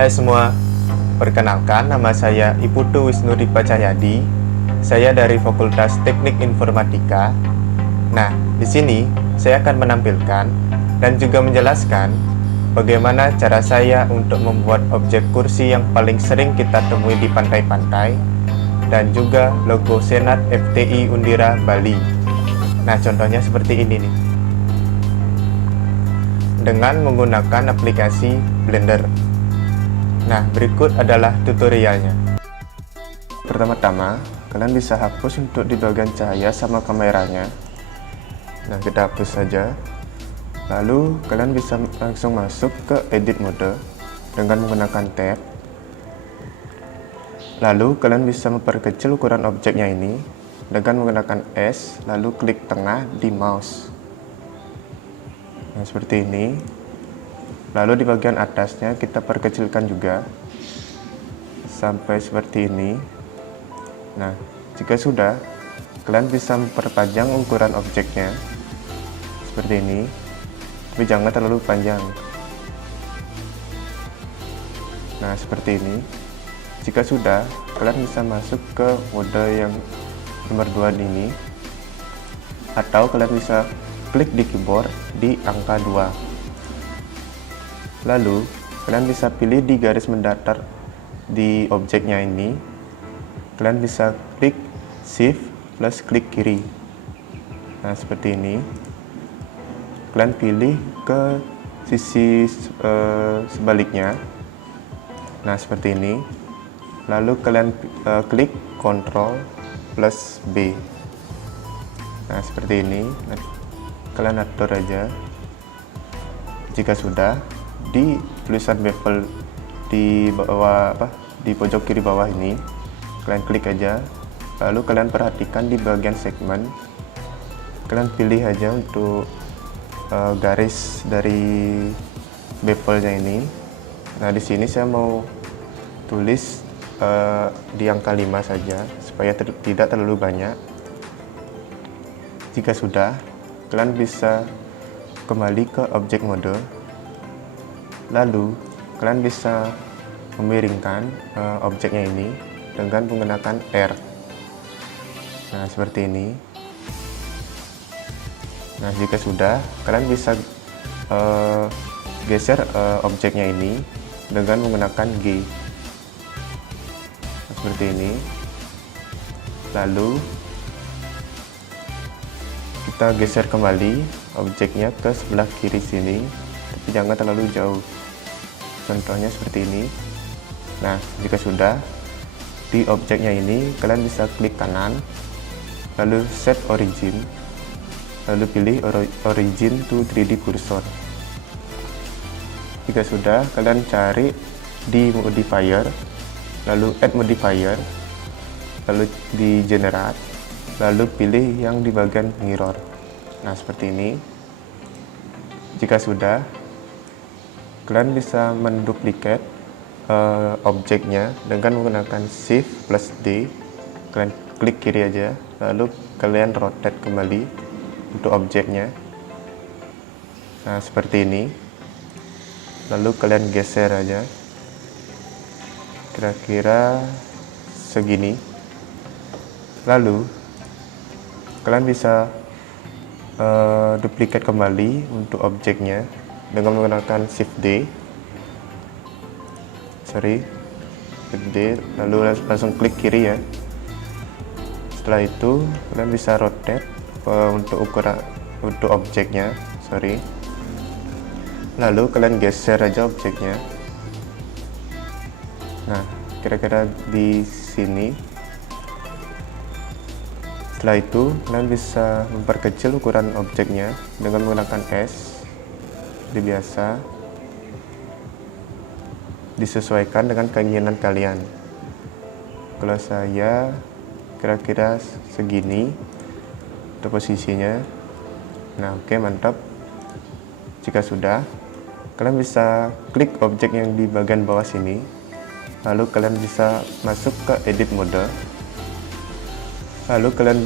Hai semua, perkenalkan nama saya Iputu Wisnu Dipa Cahyadi. Saya dari Fakultas Teknik Informatika. Nah, di sini saya akan menampilkan dan juga menjelaskan bagaimana cara saya untuk membuat objek kursi yang paling sering kita temui di pantai-pantai dan juga logo Senat FTI Undira Bali. Nah, contohnya seperti ini nih. Dengan menggunakan aplikasi Blender. Nah, berikut adalah tutorialnya. Pertama-tama, kalian bisa hapus untuk di bagian cahaya sama kameranya. Nah, kita hapus saja. Lalu, kalian bisa langsung masuk ke edit mode dengan menggunakan tab. Lalu, kalian bisa memperkecil ukuran objeknya ini dengan menggunakan S, lalu klik tengah di mouse. Nah, seperti ini. Lalu di bagian atasnya kita perkecilkan juga sampai seperti ini. Nah, jika sudah, kalian bisa memperpanjang ukuran objeknya seperti ini, tapi jangan terlalu panjang. Nah, seperti ini. Jika sudah, kalian bisa masuk ke mode yang nomor 2 ini, atau kalian bisa klik di keyboard di angka 2. Lalu, kalian bisa pilih di garis mendatar di objeknya ini. Kalian bisa klik Shift plus klik kiri. Nah, seperti ini. Kalian pilih ke sisi sebaliknya. Nah, seperti ini. Lalu kalian klik Ctrl plus B. Nah, seperti ini. Nah, kalian atur aja. Jika sudah, di tulisan bevel di bawah di pojok kiri bawah ini kalian klik aja, lalu kalian perhatikan di bagian segmen, kalian pilih aja untuk garis dari bevelnya ini. Nah, di sini saya mau tulis di angka 5 saja supaya tidak terlalu banyak. Jika sudah, kalian bisa kembali ke objek mode. Lalu, kalian bisa memiringkan objeknya ini dengan menggunakan R. Nah, seperti ini. Nah, jika sudah, kalian bisa geser objeknya ini dengan menggunakan G. Nah, seperti ini. Lalu, kita geser kembali objeknya ke sebelah kiri sini, tapi jangan terlalu jauh. Contohnya seperti ini. Nah, jika sudah, di objeknya ini kalian bisa klik kanan, lalu set origin, lalu pilih origin to 3D cursor. Jika sudah, kalian cari di modifier, lalu add modifier, lalu di generate, lalu pilih yang di bagian mirror. Nah, seperti ini. Jika sudah, kalian bisa menduplikat objeknya dengan menggunakan Shift plus D. Kalian klik kiri aja, lalu kalian rotate kembali untuk objeknya. Nah, seperti ini. Lalu kalian geser aja, kira-kira segini. Lalu kalian bisa duplikat kembali untuk objeknya dengan menggunakan Shift D, lalu langsung klik kiri ya. Setelah itu kalian bisa rotate untuk objeknya, lalu kalian geser aja objeknya. Nah, kira-kira di sini. Setelah itu kalian bisa memperkecil ukuran objeknya dengan menggunakan S. Seperti biasa, disesuaikan dengan keinginan kalian. Kalau saya kira-kira segini untuk posisinya. Nah, oke, mantap. Jika sudah, kalian bisa klik objek yang di bagian bawah sini, lalu kalian bisa masuk ke edit mode, lalu kalian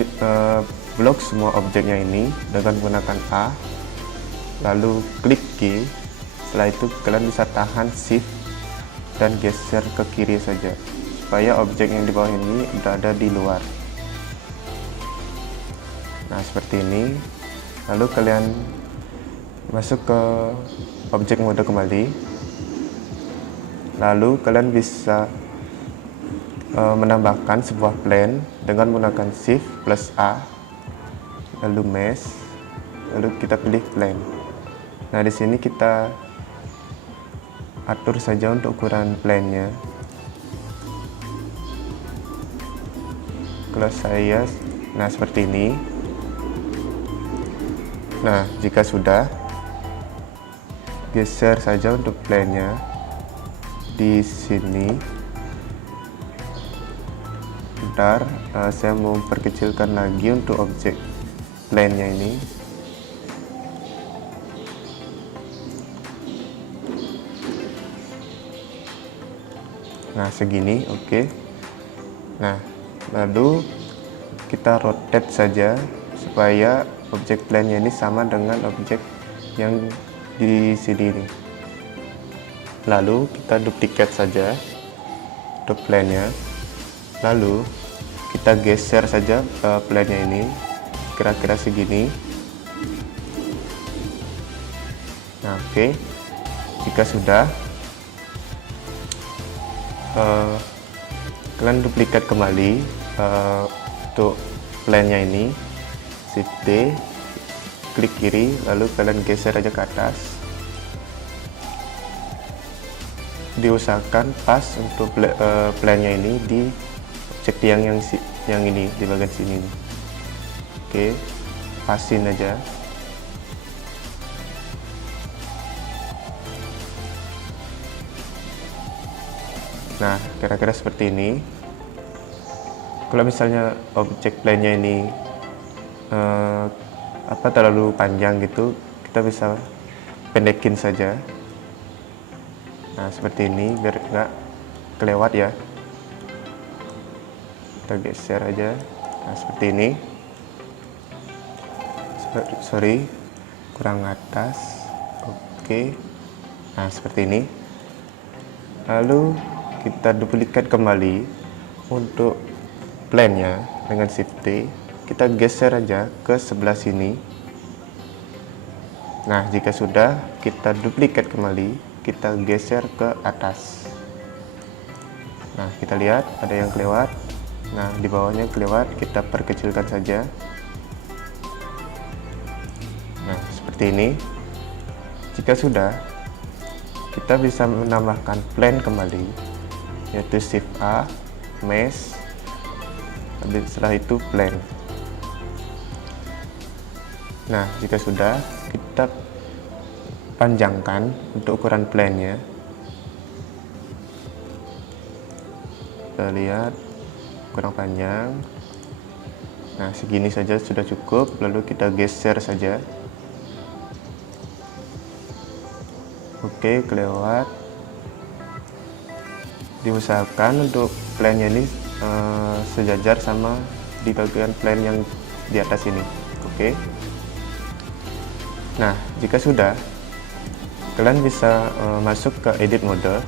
blok semua objeknya ini dengan menggunakan A, lalu klik G. Setelah itu kalian bisa tahan Shift dan geser ke kiri saja supaya objek yang di bawah ini berada di luar. Nah, seperti ini. Lalu kalian masuk ke objek mode kembali. Lalu kalian bisa menambahkan sebuah plane dengan menggunakan Shift plus A, lalu Mesh, lalu kita pilih plane. Nah, di sini kita atur saja untuk ukuran plane-nya. Kalau saya, nah seperti ini. Nah, jika sudah, geser saja untuk plane-nya di sini. Bentar, saya mau perkecilkan lagi untuk objek plane-nya ini. Nah, segini, oke. Nah, lalu kita rotate saja supaya objek plane-nya ini sama dengan objek yang di sini nih. Lalu kita duplicate saja untuk plane-nya. Lalu kita geser saja plane-nya ini kira-kira segini. Nah, oke. Jika sudah, kalian duplicate kembali untuk plane-nya ini, Shift D, klik kiri, lalu kalian geser aja ke atas. Diusahakan pas untuk plane-nya ini di objek yang ini di bagian sini nih. Oke, pasin aja. Nah, kira-kira seperti ini. Kalau misalnya objek plane-nya ini terlalu panjang gitu, kita bisa pendekin saja. Nah, seperti ini biar nggak kelewat ya. Kita geser aja. Nah, seperti ini. Sorry, kurang atas. Oke. Nah, seperti ini. Lalu kita duplicate kembali untuk plane-nya dengan Shift T. Kita geser aja ke sebelah sini. Nah, jika sudah, kita duplicate kembali, kita geser ke atas. Nah, kita lihat ada yang kelewat. Nah, di bawahnya kelewat, kita perkecilkan saja. Nah, seperti ini. Jika sudah, kita bisa menambahkan plane kembali, yaitu Shift A, Mesh, setelah itu plane. Nah, jika sudah, kita panjangkan untuk ukuran plane-nya. Kita lihat kurang panjang. Nah, segini saja sudah cukup. Lalu kita geser saja. Oke, kelewat. Diusahakan untuk plane-nya ini sejajar sama di bagian plane yang di atas ini. Oke. Nah, jika sudah, kalian bisa masuk ke edit mode.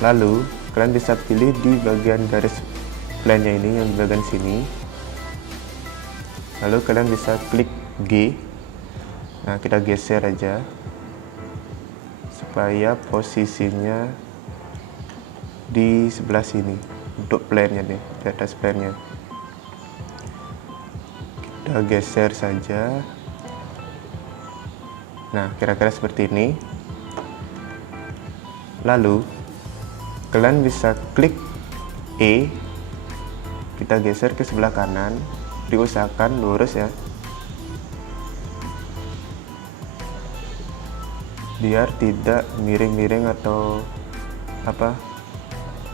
Lalu kalian bisa pilih di bagian garis plane-nya ini yang di bagian sini. Lalu kalian bisa klik G. Nah, kita geser aja supaya posisinya di sebelah sini untuk plane-nya nih, di atas plane-nya. Kita geser saja. Nah, kira-kira seperti ini. Lalu kalian bisa klik E, kita geser ke sebelah kanan, diusahakan lurus ya, biar tidak miring-miring atau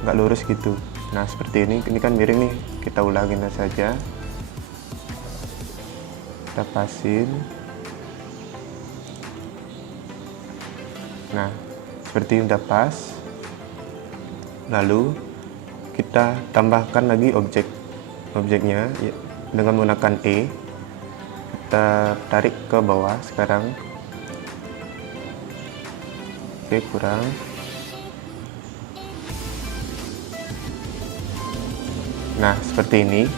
nggak lurus gitu. Nah, seperti ini kan miring nih, kita ulangin saja, kita pasin. Nah, seperti ini udah pas. Lalu kita tambahkan lagi objeknya ya, dengan menggunakan E. Kita tarik ke bawah sekarang. Oke, kurang. Nah, seperti ini.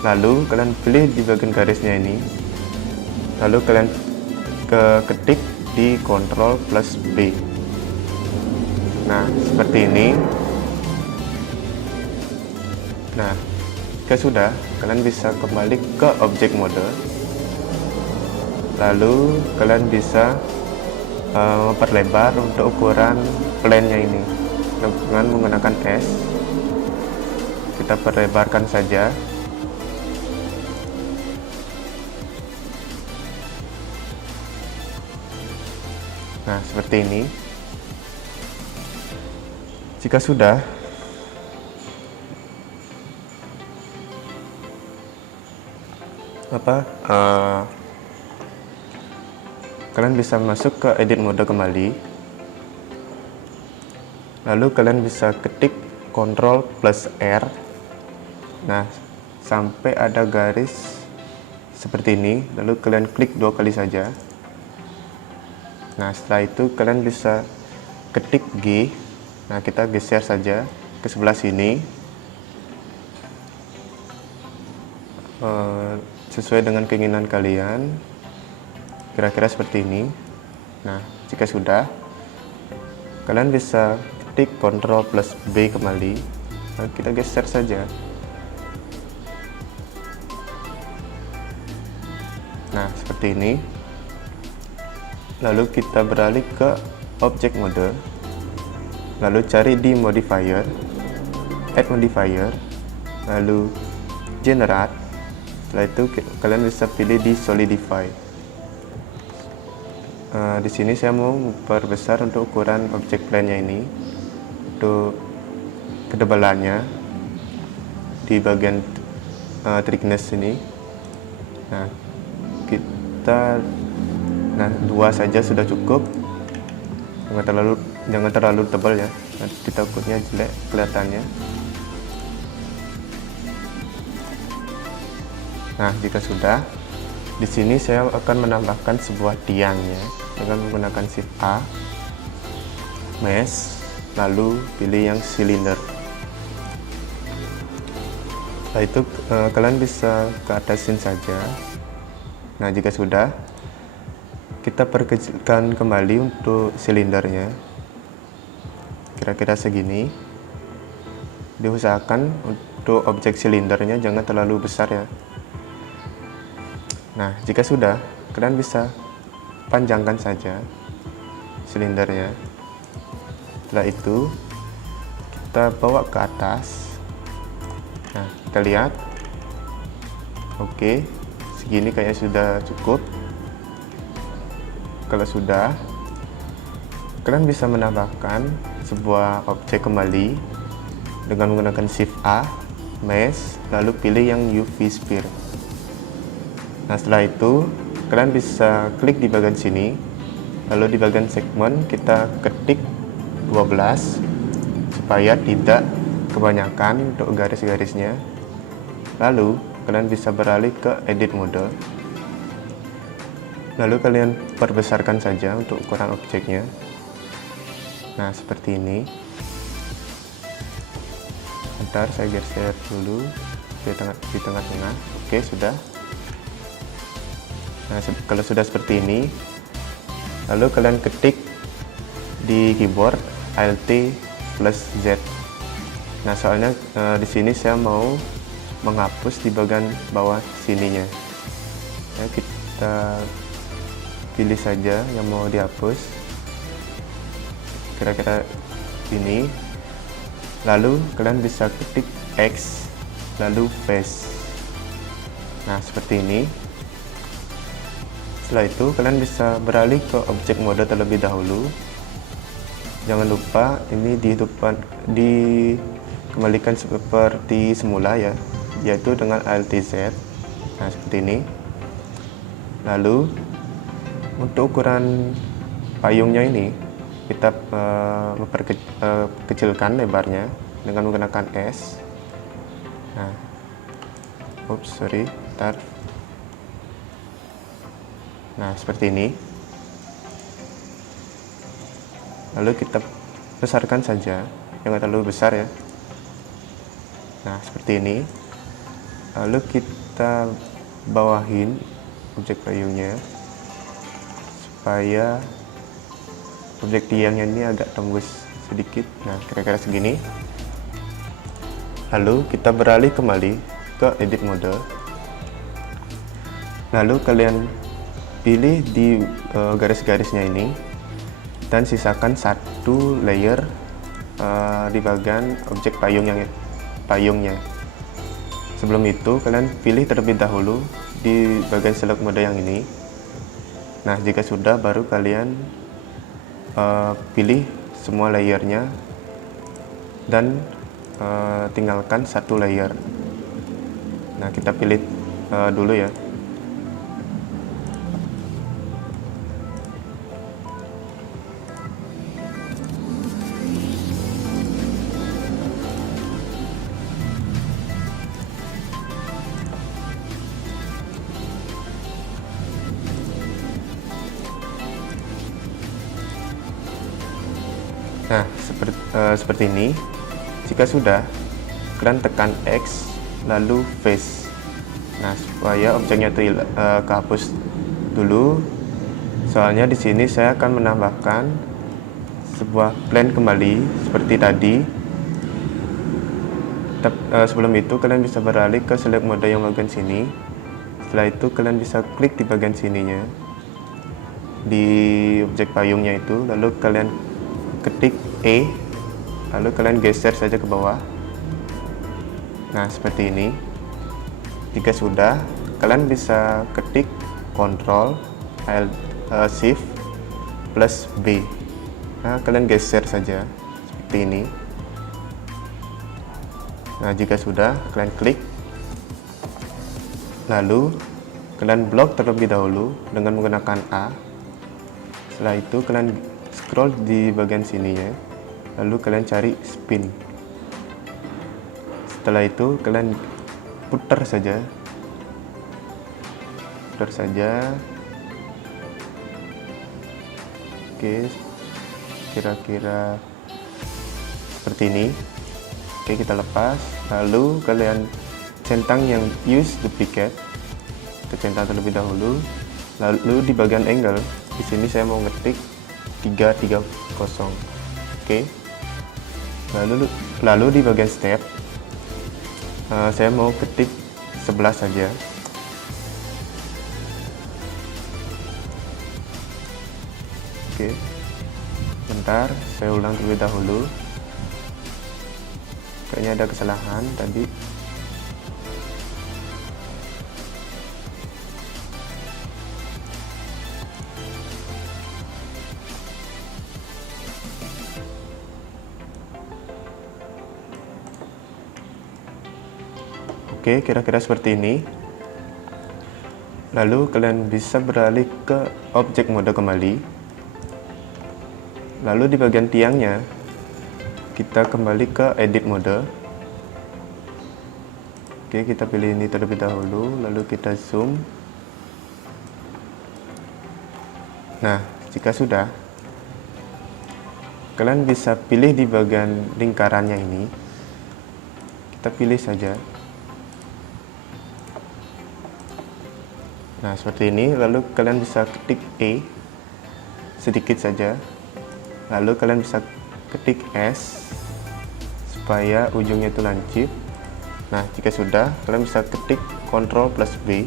Lalu kalian pilih di bagian garisnya ini. Lalu kalian ketik di Ctrl plus B. Nah, seperti ini. Nah, jika sudah, kalian bisa kembali ke objek mode. Lalu kalian bisa memperlebar untuk ukuran plane-nya ini dengan menggunakan S. Kita perlebarkan saja. Nah, seperti ini. Jika sudah, kalian bisa masuk ke edit mode kembali. Lalu kalian bisa ketik Ctrl plus R. Nah, sampai ada garis seperti ini. Lalu kalian klik 2 kali saja. Nah, setelah itu kalian bisa ketik G. Nah, kita geser saja ke sebelah sini sesuai dengan keinginan kalian, kira-kira seperti ini. Nah, jika sudah, kalian bisa ketik Ctrl plus B kembali. Lalu kita geser saja. Nah, seperti ini. Lalu kita beralih ke objek mode. Lalu cari di modifier, add modifier, lalu generate. Setelah itu kalian bisa pilih di solidify. Di sini saya mau memperbesar untuk ukuran objek plane-nya ini, untuk ketebalannya di bagian thickness ini. Nah, Nah, 2 saja sudah cukup. Jangan terlalu tebal ya, nanti takutnya jelek kelihatannya. Nah, jika sudah, di sini saya akan menambahkan sebuah tiangnya dengan menggunakan Shift A, mesh, lalu pilih yang silinder. Setelah itu kalian bisa ke atasin saja. Nah, jika sudah, kita perkecilkan kembali untuk silindernya, kira-kira segini. Diusahakan untuk objek silindernya jangan terlalu besar ya. Nah, jika sudah, kalian bisa panjangkan saja silindernya. Setelah itu kita bawa ke atas. Nah, kita lihat. Oke, segini kayaknya sudah cukup. Kalau sudah, kalian bisa menambahkan sebuah objek kembali dengan menggunakan Shift A, mesh, lalu pilih yang UV sphere. Nah, setelah itu kalian bisa klik di bagian sini, lalu di bagian segmen kita ketik 12 supaya tidak kebanyakan untuk garis-garisnya. Lalu kalian bisa beralih ke edit mode. Lalu kalian perbesarkan saja untuk ukuran objeknya. Nah, seperti ini. Bentar, saya geser dulu di tengah-tengah. Oke, sudah. Nah, kalau sudah seperti ini, lalu kalian ketik di keyboard Alt plus Z. Nah, soalnya di sini saya mau menghapus di bagian bawah sininya. Ya, kita pilih saja yang mau dihapus, kira-kira ini. Lalu kalian bisa ketik X lalu face. Nah, seperti ini. Setelah itu kalian bisa beralih ke objek mode terlebih dahulu. Jangan lupa ini dikembalikan seperti semula ya, yaitu dengan Alt Z. Nah, seperti ini. Lalu untuk ukuran payungnya ini kita kecilkan lebarnya dengan menggunakan S. Nah, bentar. Nah, seperti ini. Lalu kita besarkan saja, jangan terlalu besar ya. Nah, seperti ini. Lalu kita bawahin objek payungnya supaya objek tiangnya ini agak tembus sedikit. Nah, kira-kira segini. Lalu kita beralih kembali ke edit mode. Lalu kalian pilih di garis-garisnya ini dan sisakan satu layer di bagian objek payungnya. Sebelum itu kalian pilih terlebih dahulu di bagian select mode yang ini. Nah, jika sudah baru kalian pilih semua layernya dan tinggalkan satu layer. Nah, kita pilih dulu ya. Nah, seperti ini. Jika sudah, kalian tekan X lalu face. Nah, supaya objeknya itu kehapus dulu. Soalnya di sini saya akan menambahkan sebuah plane kembali seperti tadi. Sebelum itu kalian bisa beralih ke select mode yang bagian sini. Setelah itu kalian bisa klik di bagian sininya di objek payungnya itu, lalu kalian ketik E, lalu kalian geser saja ke bawah. Nah, seperti ini. Jika sudah, kalian bisa ketik Ctrl Shift plus B. Nah, kalian geser saja seperti ini. Nah, jika sudah, kalian klik, lalu kalian blok terlebih dahulu dengan menggunakan A. Setelah itu kalian scroll di bagian sininya, lalu kalian cari spin. Setelah itu kalian putar saja, oke, kira-kira seperti ini. Oke, kita lepas, lalu kalian centang yang use duplicate, kita centang terlebih dahulu, lalu di bagian angle di sini saya mau ngetik 330. Oke, lalu di bagian step saya mau ketik 11 saja. Oke, bentar, saya ulang terlebih dahulu. Kayaknya ada kesalahan tadi. Oke, kira-kira seperti ini. Lalu kalian bisa beralih ke objek mode kembali. Lalu di bagian tiangnya kita kembali ke edit mode. Oke, kita pilih ini terlebih dahulu, lalu kita zoom. Nah, jika sudah, kalian bisa pilih di bagian lingkarannya ini. Kita pilih saja. Nah, seperti ini. Lalu kalian bisa ketik E sedikit saja. Lalu kalian bisa ketik S supaya ujungnya itu lancip. Nah, jika sudah, kalian bisa ketik Ctrl plus B.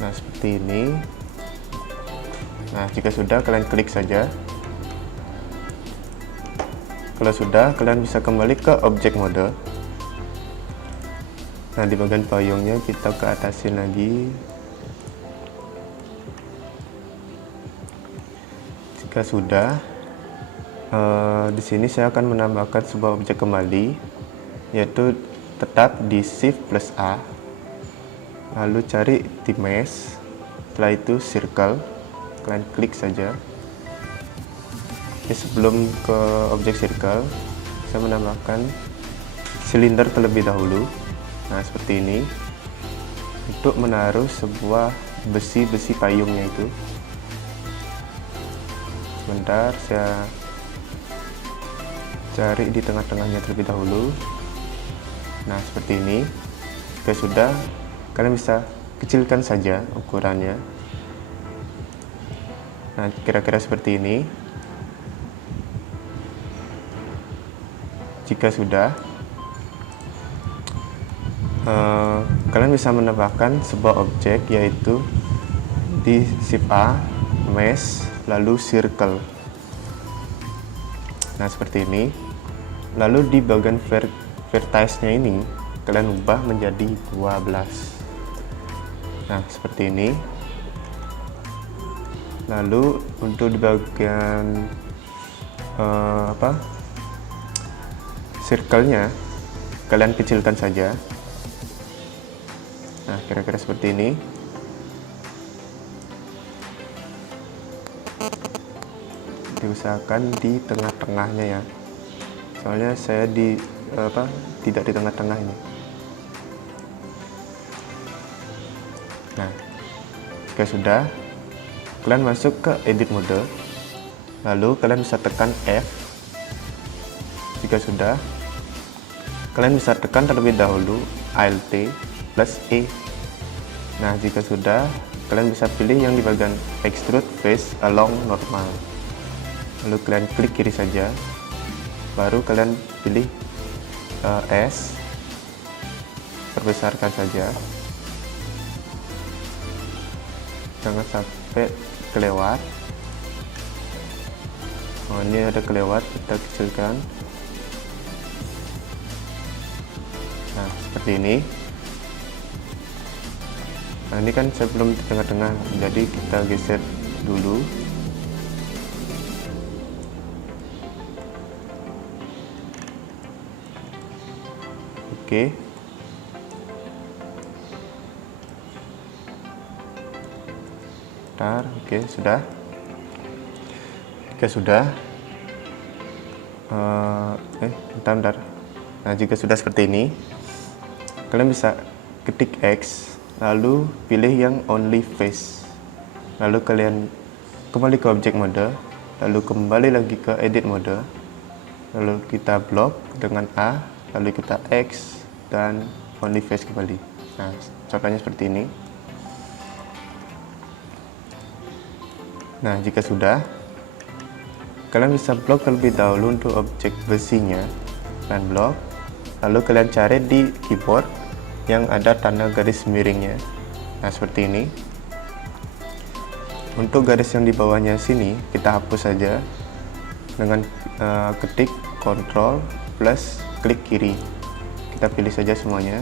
Nah, seperti ini. Nah, jika sudah, kalian klik saja. Kalau sudah, kalian bisa kembali ke objek mode. Nah, di bagian payungnya kita ke atasin lagi. Jika sudah, di sini saya akan menambahkan sebuah objek kembali, yaitu tetap di Shift plus A, lalu cari di mesh, setelah itu circle, kalian klik saja. Sebelum ke objek circle, saya menambahkan silinder terlebih dahulu. Nah, seperti ini, untuk menaruh sebuah besi-besi payungnya itu. Sebentar, saya cari di tengah-tengahnya terlebih dahulu. Nah, seperti ini. Jika sudah, kalian bisa kecilkan saja ukurannya. Nah, kira-kira seperti ini. Jika sudah, kalian bisa menambahkan sebuah objek, yaitu di shift A, mesh, lalu circle. Nah, seperti ini. Lalu di bagian vertice-nya ini kalian ubah menjadi 12. Nah, seperti ini. Lalu untuk di bagian circle-nya kalian kecilkan saja. Nah, kira-kira seperti ini. Diusahakan di tengah-tengahnya ya, soalnya saya tidak di tengah-tengah ini. Nah, jika sudah, kalian masuk ke edit mode, lalu kalian bisa tekan F. Jika sudah, kalian bisa tekan terlebih dahulu Alt plus E. Nah, jika sudah, kalian bisa pilih yang di bagian extrude face along normal, lalu kalian klik kiri saja, baru kalian pilih S, perbesarkan saja, jangan sampai kelewat. Oh, ini ada kelewat, kita kecilkan. Nah, seperti ini. Nah, ini kan saya belum di tengah-tengah, jadi kita geser dulu. Oke. Oke, sudah. Jika sudah, bentar. Nah, jika sudah seperti ini, kalian bisa ketik X, lalu pilih yang only face, lalu kalian kembali ke object mode, lalu kembali lagi ke edit mode, lalu kita blok dengan A, lalu kita X dan only face kembali. Nah, contohnya seperti ini. Nah, jika sudah, kalian bisa blok terlebih dahulu untuk objek besinya dan blok, lalu kalian cari di keyboard yang ada tanda garis miringnya. Nah, seperti ini. Untuk garis yang di bawahnya sini kita hapus saja dengan ketik Ctrl plus klik kiri. Kita pilih saja semuanya.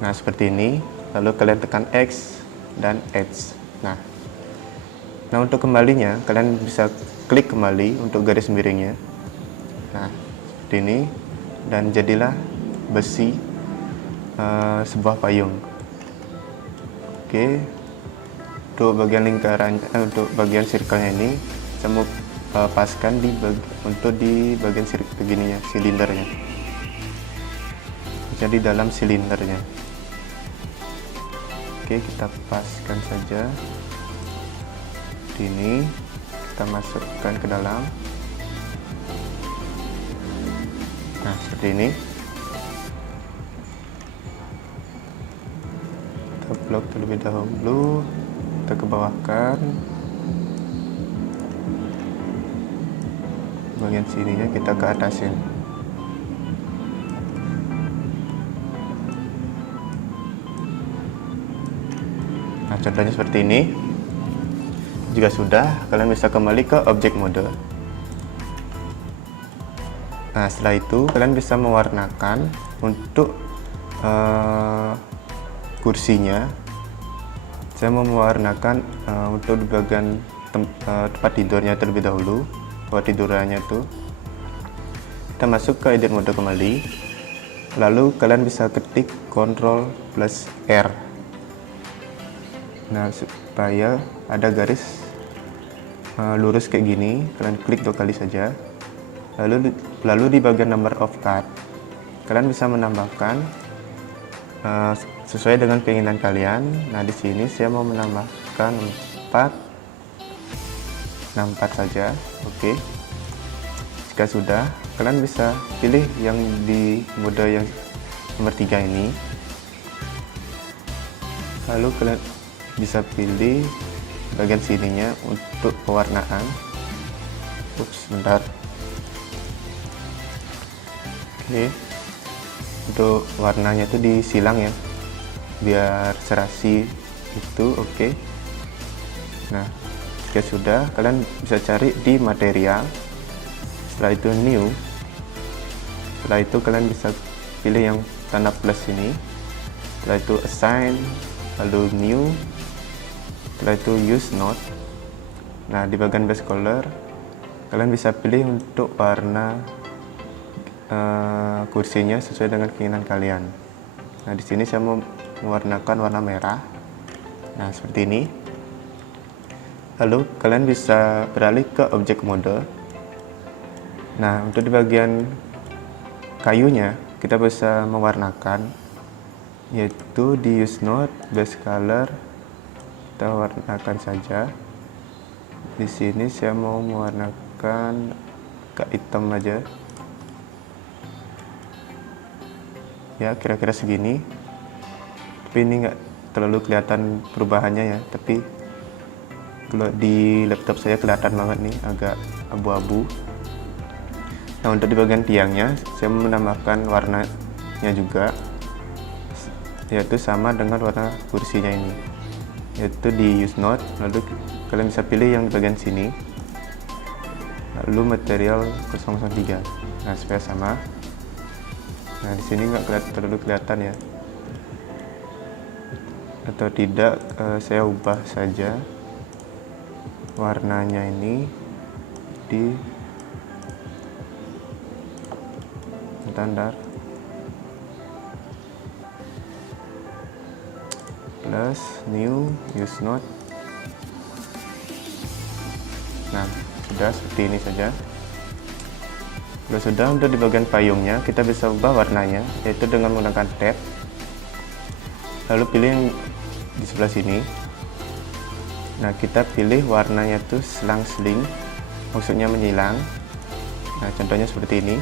Nah, seperti ini. Lalu kalian tekan X dan Edge. Nah, untuk kembalinya kalian bisa klik kembali untuk garis miringnya. Nah, seperti ini, dan jadilah besi sebuah payung. Oke, untuk bagian lingkaran, untuk bagian circle-nya ini saya mau paskan di bagian begininya, silindernya. Jadi dalam silindernya. Oke, kita paskan saja. Ini kita masukkan ke dalam. Nah, seperti ini. Kita blok terlebih dahulu, kita ke bawahkan. Bagian sininya kita ke atasin. Nah, contohnya seperti ini. Jika sudah, kalian bisa kembali ke object mode. Nah, setelah itu kalian bisa mewarnakan untuk kursinya. Saya mau mewarnakan untuk di bagian tempat tidurnya terlebih dahulu. Tempat tidurannya tuh, kita masuk ke edit mode kembali. Lalu kalian bisa ketik Ctrl plus R. Nah, supaya ada garis lurus kayak gini, kalian klik 2 kali saja. Lalu di bagian number of cut, kalian bisa menambahkan sesuai dengan keinginan kalian. Nah, di sini saya mau menambahkan 64 saja. Oke. jika sudah, kalian bisa pilih yang di mode yang nomor 3 ini. Lalu kalian bisa pilih bagian sininya untuk pewarnaan. Bentar. Oke, untuk warnanya itu disilang ya, biar serasi itu. Oke. Nah, jika sudah, kalian bisa cari di material, setelah itu new, setelah itu kalian bisa pilih yang tanda plus ini, setelah itu assign, lalu new, setelah itu use node. Nah, di bagian base color kalian bisa pilih untuk warna kursinya sesuai dengan keinginan kalian. Nah, di sini saya mau mewarnakan warna merah. Nah, seperti ini. Lalu kalian bisa beralih ke objek mode. Nah, untuk di bagian kayunya kita bisa mewarnakan, yaitu di use node, base color, kita warnakan saja. Di sini saya mau mewarnakan ke hitam aja. Ya, kira-kira segini. Tapi ini nggak terlalu kelihatan perubahannya ya, tapi kalau di laptop saya kelihatan banget nih, agak abu-abu. Nah, untuk di bagian tiangnya saya menambahkan warnanya juga, yaitu sama dengan warna kursinya ini, yaitu di use node. Lalu kalian bisa pilih yang di bagian sini, lalu material 003. Nah, supaya sama. Nah, di sini nggak terlalu kelihatan ya, atau tidak, saya ubah saja warnanya ini di standar plus new use node. Nah, sudah seperti ini saja. Kalau sudah, untuk di bagian payungnya kita bisa ubah warnanya, yaitu dengan menggunakan tab, lalu pilih yang di sebelah sini. Nah, kita pilih warnanya tuh selang-seling, maksudnya menyilang. Nah, contohnya seperti ini.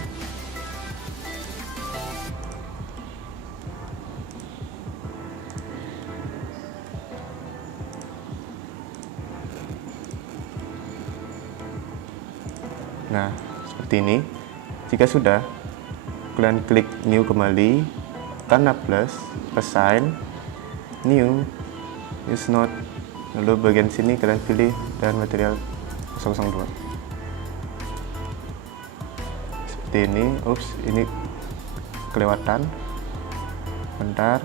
Nah, seperti ini. Jika sudah, kalian klik new kembali, tanda plus, assign, new, use node, lalu bagian sini kalian pilih dan material 002. Seperti ini. Ups, ini kelewatan. Bentar.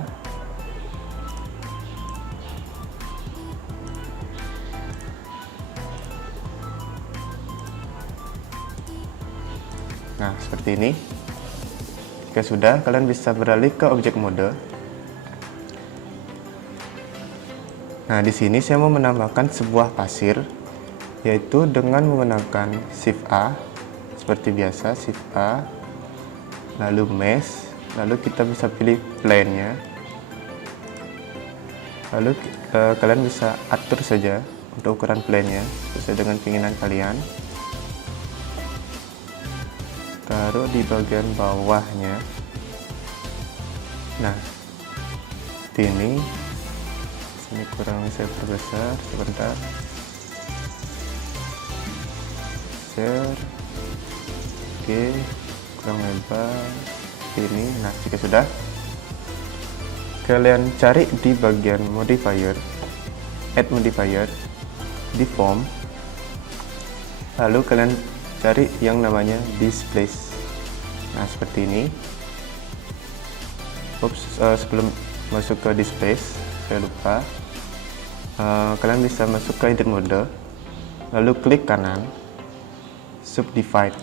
Nah, seperti ini. Jika sudah, kalian bisa beralih ke objek mode. Nah, di sini saya mau menambahkan sebuah pasir, yaitu dengan menggunakan Shift A, seperti biasa, Shift A, lalu mesh, lalu kita bisa pilih plane-nya. Lalu kalian bisa atur saja untuk ukuran plane-nya sesuai dengan keinginan kalian. Taruh di bagian bawahnya. Nah, seperti ini. Sini kurang saya perbesar sebentar. Share. Oke, kurang lebar. Ini. Nah, jika sudah, kalian cari di bagian modifier, add modifier, di form, lalu kalian cari yang namanya displace. Nah, seperti ini. Sebelum masuk ke displace, saya lupa, kalian bisa masuk ke edit mode, lalu klik kanan, subdivide.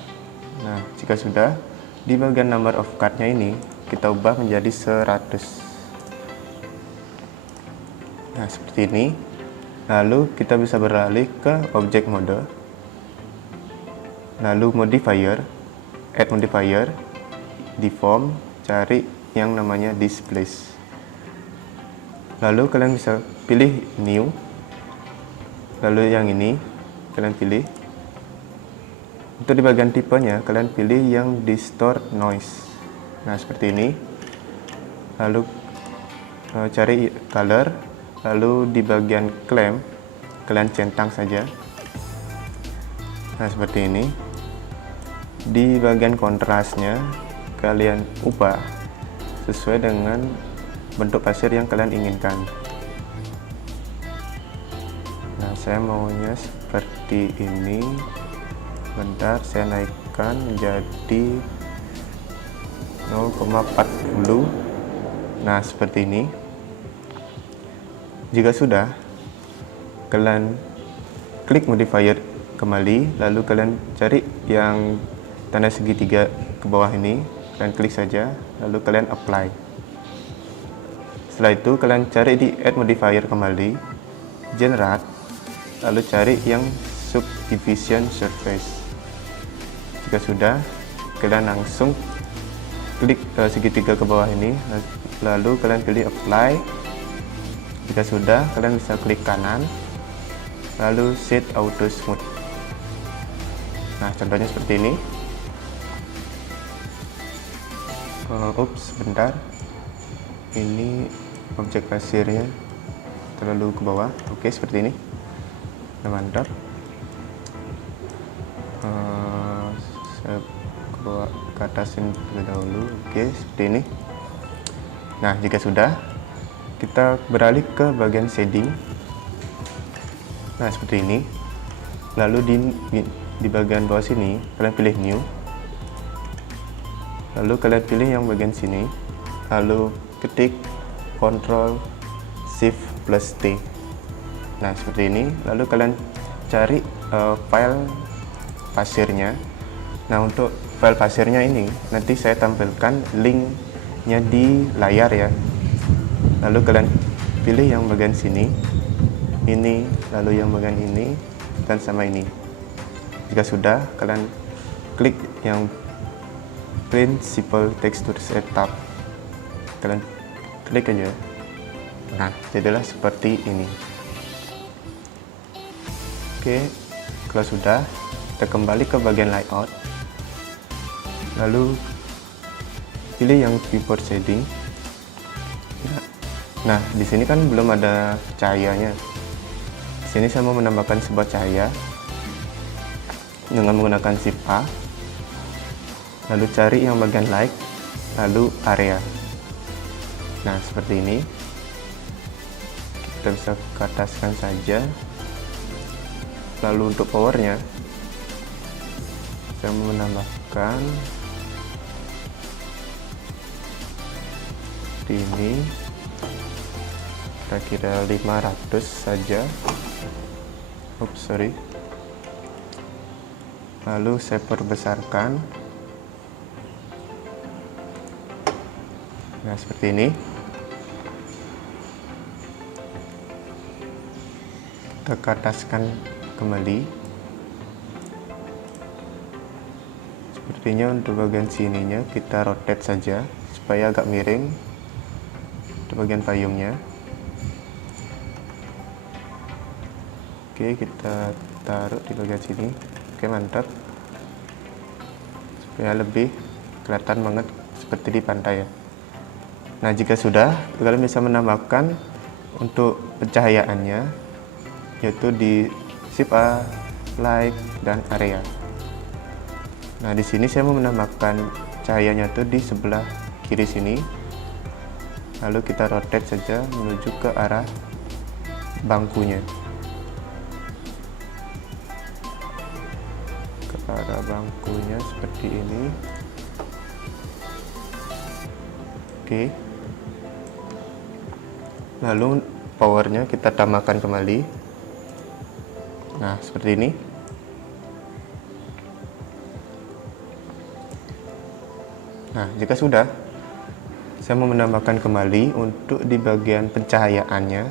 Nah, jika sudah, di bagian number of card-nya ini kita ubah menjadi 100. Nah, seperti ini. Lalu kita bisa beralih ke objek mode, lalu modifier, add modifier, di form, cari yang namanya displace. Lalu kalian bisa pilih new, lalu yang ini kalian pilih, Untuk di bagian tipenya, kalian pilih yang distort noise. Nah, seperti ini. Lalu cari color, lalu di bagian clamp kalian centang saja. Nah, seperti ini. Di bagian kontrasnya kalian ubah sesuai dengan bentuk pasir yang kalian inginkan. Nah, saya maunya seperti ini. Bentar, saya naikkan menjadi 0,40. Nah, seperti ini. Jika sudah, kalian klik modifier kembali, lalu kalian cari yang tanda segitiga ke bawah ini, kalian klik saja, lalu kalian apply. Setelah itu kalian cari di add modifier kembali, generate, lalu cari yang subdivision surface. Jika sudah, kalian langsung klik segitiga ke bawah ini, lalu kalian pilih apply. Jika sudah, kalian bisa klik kanan, lalu set auto smooth. Nah, contohnya seperti ini. Bentar, ini objek pasirnya terlalu ke bawah. Oke, seperti ini. Nah, mantap. Saya bawa ke atasin terlebih dahulu. Oke, seperti ini. Nah, jika sudah, kita beralih ke bagian shading. Nah, seperti ini. Lalu di bagian bawah sini kalian pilih new, lalu kalian pilih yang bagian sini, lalu ketik Ctrl Shift plus T. Nah, seperti ini. Lalu kalian cari file pasirnya. Nah, untuk file pasirnya ini nanti saya tampilkan linknya di layar ya. Lalu kalian pilih yang bagian sini, ini, lalu yang bagian ini, dan sama ini. Jika sudah, kalian klik yang Principal Texture Setup, kalian klik aja. Nah, jadilah seperti ini. Oke, kalau sudah, kita kembali ke bagian layout, lalu pilih yang keyboard shading. Nah, di sini kan belum ada cahayanya. Di sini saya mau menambahkan sebuah cahaya dengan menggunakan Shift A, lalu cari yang bagian light, lalu area. Nah, seperti ini. Kita bisa ke ataskan saja. Lalu untuk powernya, saya mau menambahkan seperti ini, kira-kira 500 saja. Sorry. Lalu saya perbesarkan. Nah, seperti ini. Kita ke ataskan kembali. Sepertinya untuk bagian sininya kita rotate saja supaya agak miring untuk bagian payungnya. Oke, kita taruh di bagian sini. Oke, mantap. Supaya lebih kelihatan banget seperti di pantai ya. Nah, jika sudah, kalian bisa menambahkan untuk pencahayaannya, yaitu di Shift A, Light, dan Area. Nah, di sini saya mau menambahkan cahayanya tuh di sebelah kiri sini. Lalu kita rotate saja menuju ke arah bangkunya. Ke arah bangkunya seperti ini. Oke. Lalu powernya kita tambahkan kembali. Nah, seperti ini. Nah, jika sudah, saya mau menambahkan kembali untuk di bagian pencahayaannya,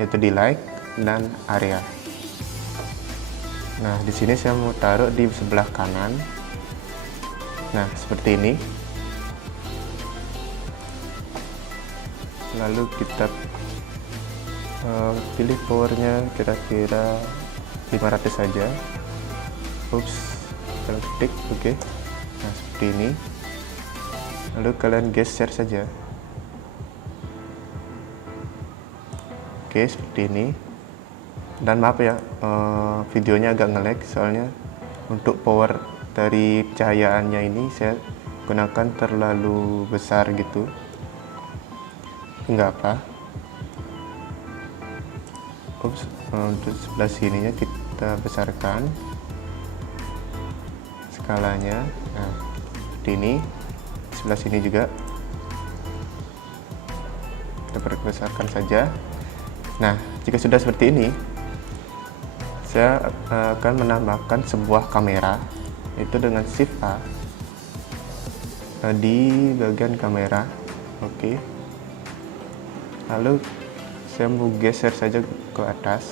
yaitu di light dan area. Nah, di sini saya mau taruh di sebelah kanan. Nah, seperti ini. Lalu kita pilih powernya kira-kira 500 saja. kalian ketik, oke. Nah, seperti ini. Lalu kalian geser saja. Oke, seperti ini. Dan maaf ya, videonya agak nge-lag soalnya untuk power dari cahayaannya ini saya gunakan terlalu besar gitu. Enggak apa. Untuk sebelah sininya kita besarkan skalanya. Nah, seperti ini. Sebelah sini juga kita perbesarkan saja. Nah, jika sudah seperti ini, saya akan menambahkan sebuah kamera, itu dengan Shift A di bagian kamera. Oke. Lalu saya mau geser saja ke atas.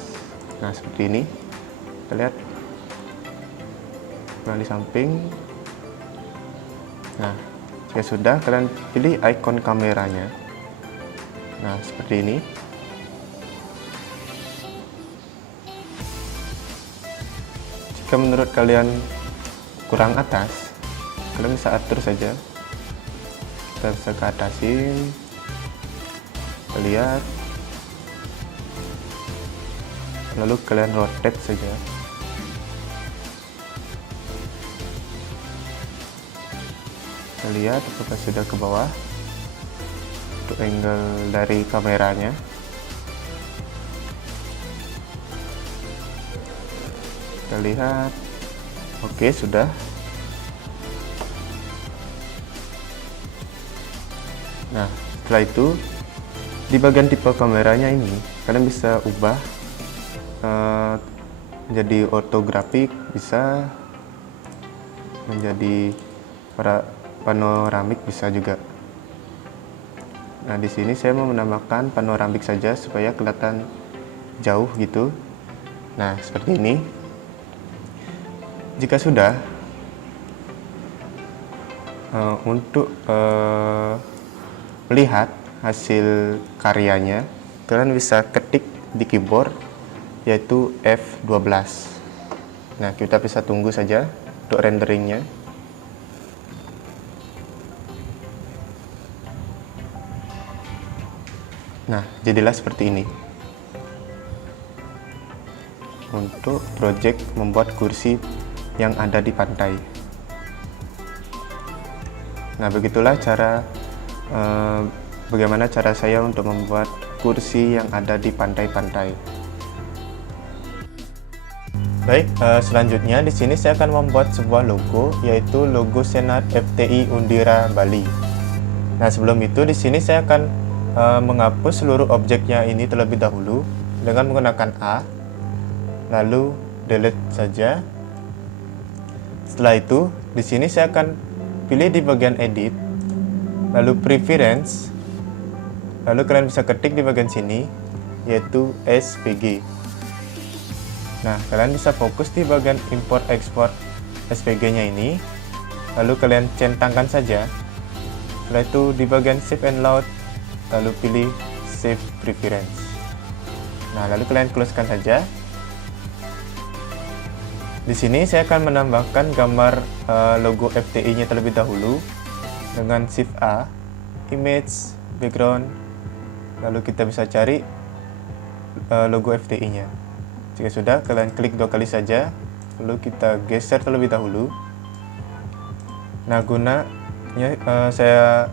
Nah, seperti ini. Kita lihat. Nah, di samping. Nah, jika sudah, kalian pilih icon kameranya. Nah, seperti ini. Jika menurut kalian kurang atas, kalian bisa atur saja. Kita bisa ke atasin. Lihat. Lalu kalian rotate saja. Kita lihat apakah sudah ke bawah untuk angle dari kameranya. Kita lihat, oke, sudah. Nah, setelah itu di bagian tipe kameranya ini kalian bisa ubah menjadi ortografik, bisa menjadi panoramik, bisa juga. Nah, di sini saya mau menambahkan panoramik saja supaya kelihatan jauh gitu. Nah, seperti ini. Jika sudah, untuk melihat hasil karyanya, kalian bisa ketik di keyboard yaitu F12. Nah, kita bisa tunggu saja untuk renderingnya. Nah, jadilah seperti ini untuk project membuat kursi yang ada di pantai. Nah, begitulah bagaimana cara saya untuk membuat kursi yang ada di pantai-pantai. Baik, selanjutnya di sini saya akan membuat sebuah logo, yaitu logo Senat FTI Undira Bali. Nah, sebelum itu di sini saya akan menghapus seluruh objeknya ini terlebih dahulu dengan menggunakan A, lalu delete saja. Setelah itu, di sini saya akan pilih di bagian edit, lalu preference, lalu kalian bisa ketik di bagian sini, yaitu SVG. Nah, kalian bisa fokus di bagian import export SVG-nya ini, lalu kalian centangkan saja. Setelah itu di bagian save and load, lalu pilih save preference. Nah, lalu kalian close-kan saja. Di sini saya akan menambahkan gambar logo FTI-nya terlebih dahulu dengan Shift A, Image, Background, lalu kita bisa cari logo FTI-nya. Jika sudah, kalian klik 2 kali saja, lalu kita geser terlebih dahulu. Nah, gunanya saya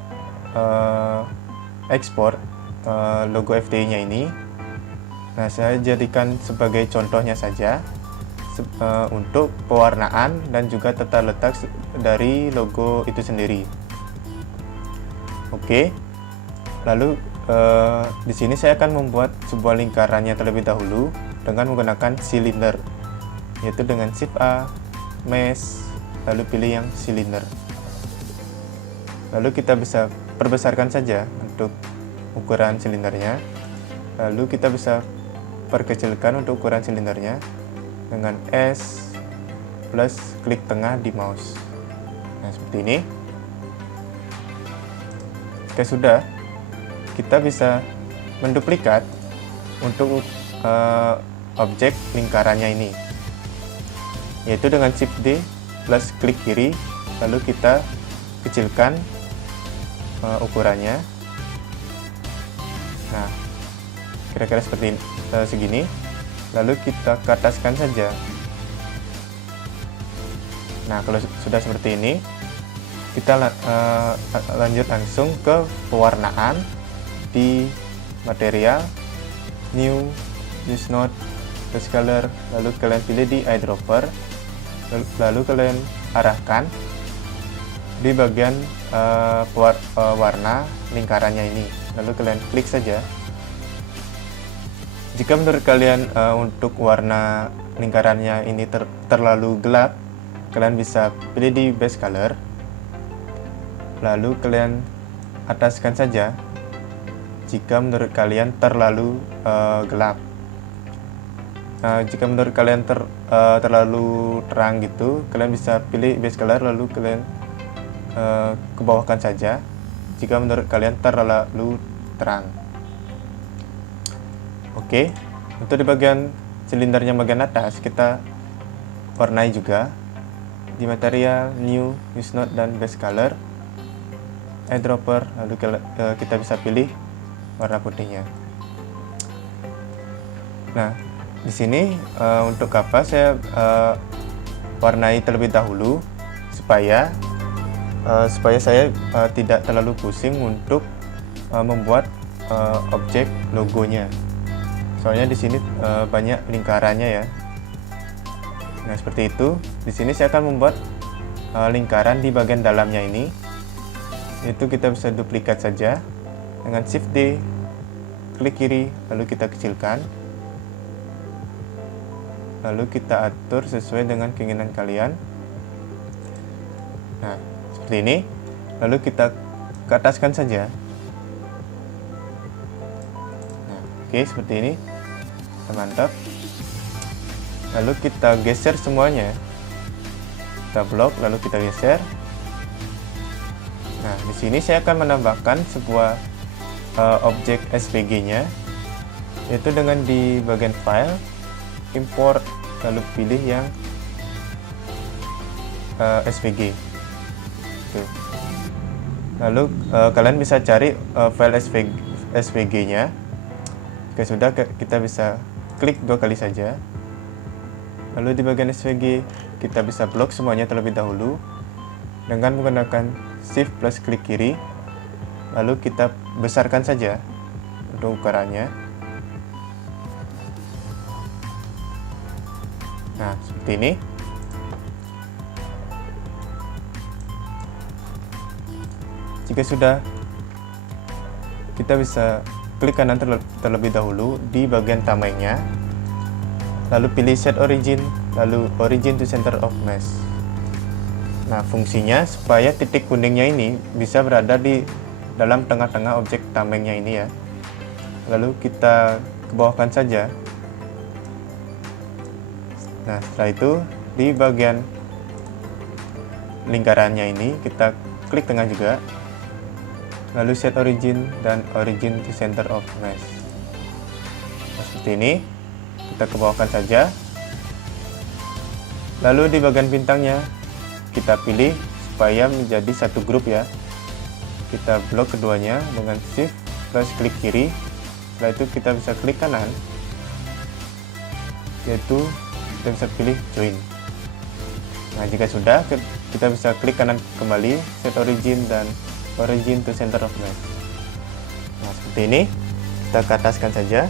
ekspor logo FTI-nya ini. Nah, saya jadikan sebagai contohnya saja. Untuk pewarnaan dan juga tata letak dari logo itu sendiri. Oke. Lalu di sini saya akan membuat sebuah lingkarannya terlebih dahulu dengan menggunakan silinder, yaitu dengan Shift A, Mesh, lalu pilih yang silinder. Lalu kita bisa perbesarkan saja untuk ukuran silindernya. Lalu kita bisa perkecilkan untuk ukuran silindernya dengan S plus klik tengah di mouse. Nah, seperti ini. Jika sudah, kita bisa menduplikat untuk objek lingkarannya ini, yaitu dengan Shift D, plus klik kiri, lalu kita kecilkan ukurannya. Nah, kira-kira seperti segini. Lalu kita ke ataskan saja. Nah, kalau sudah seperti ini, kita lanjut langsung ke pewarnaan di material, new, use node, base color, lalu kalian pilih di eyedropper, lalu kalian arahkan di bagian warna lingkarannya ini, lalu kalian klik saja. Jika menurut kalian untuk warna lingkarannya ini terlalu gelap, kalian bisa pilih di base color, lalu kalian ataskan saja jika menurut kalian terlalu gelap. Jika menurut kalian terlalu terang gitu, kalian bisa pilih base color, lalu kalian ke bawahkan saja jika menurut kalian terlalu terang. Oke, untuk di bagian silindernya bagian atas kita warnai juga di material, new, use node, dan base color, eyedropper, lalu kita bisa pilih warna putihnya. Nah, di sini untuk kapas saya warnai terlebih dahulu supaya saya tidak terlalu pusing untuk membuat objek logonya. Soalnya di sini banyak lingkarannya ya. Nah, seperti itu. Di sini saya akan membuat lingkaran di bagian dalamnya ini. Itu kita bisa duplikat saja dengan Shift D, klik kiri, lalu kita kecilkan. Lalu kita atur sesuai dengan keinginan kalian. Nah, seperti ini. Lalu kita ke ataskan saja. Nah, oke, seperti ini. Mantap. Lalu kita geser semuanya. Kita blok, lalu kita geser. Nah, di sini saya akan menambahkan sebuah objek SVG-nya, yaitu dengan di bagian file, import, lalu pilih yang SVG. Tuh. Lalu kalian bisa cari file SVG-nya. Jika sudah, kita bisa klik 2 kali saja. Lalu di bagian SVG kita bisa blok semuanya terlebih dahulu dengan menggunakan Shift plus klik kiri. Lalu kita besarkan saja untuk ukurannya. Nah, seperti ini. Jika sudah, kita bisa klik kanan terlebih dahulu di bagian tamengnya, lalu pilih Set Origin, lalu Origin to Center of Mesh. Nah, fungsinya supaya titik kuningnya ini bisa berada di dalam tengah-tengah objek tamengnya ini ya. Lalu kita ke bawahkan saja. Nah, setelah itu di bagian lingkarannya ini kita klik tengah juga. Lalu Set Origin dan Origin to Center of Mesh. Nah, seperti ini. Kita ke bawahkan saja. Lalu di bagian bintangnya kita pilih supaya menjadi satu grup ya. Kita blok keduanya dengan Shift plus klik kiri. Setelah itu kita bisa klik kanan, yaitu kita bisa pilih Join. Nah, jika sudah, kita bisa klik kanan kembali, Set Origin dan Origin to Center of Mesh. Nah, seperti ini. Kita ke ataskan saja.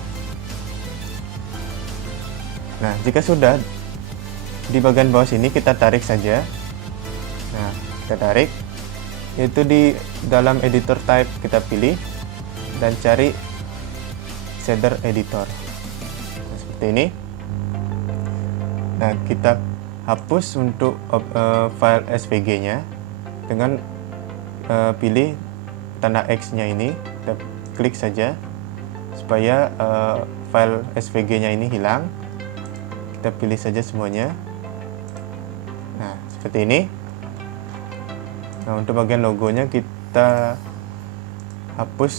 Nah, jika sudah, di bagian bawah sini kita tarik saja. Nah, kita tarik. Yaitu di dalam editor type kita pilih dan cari shader editor. Nah, seperti ini. Nah, kita hapus untuk file SVG-nya dengan pilih tanda X-nya ini, kita klik saja supaya file SVG-nya ini hilang. Kita pilih saja semuanya. Nah, seperti ini. Nah, untuk bagian logonya kita hapus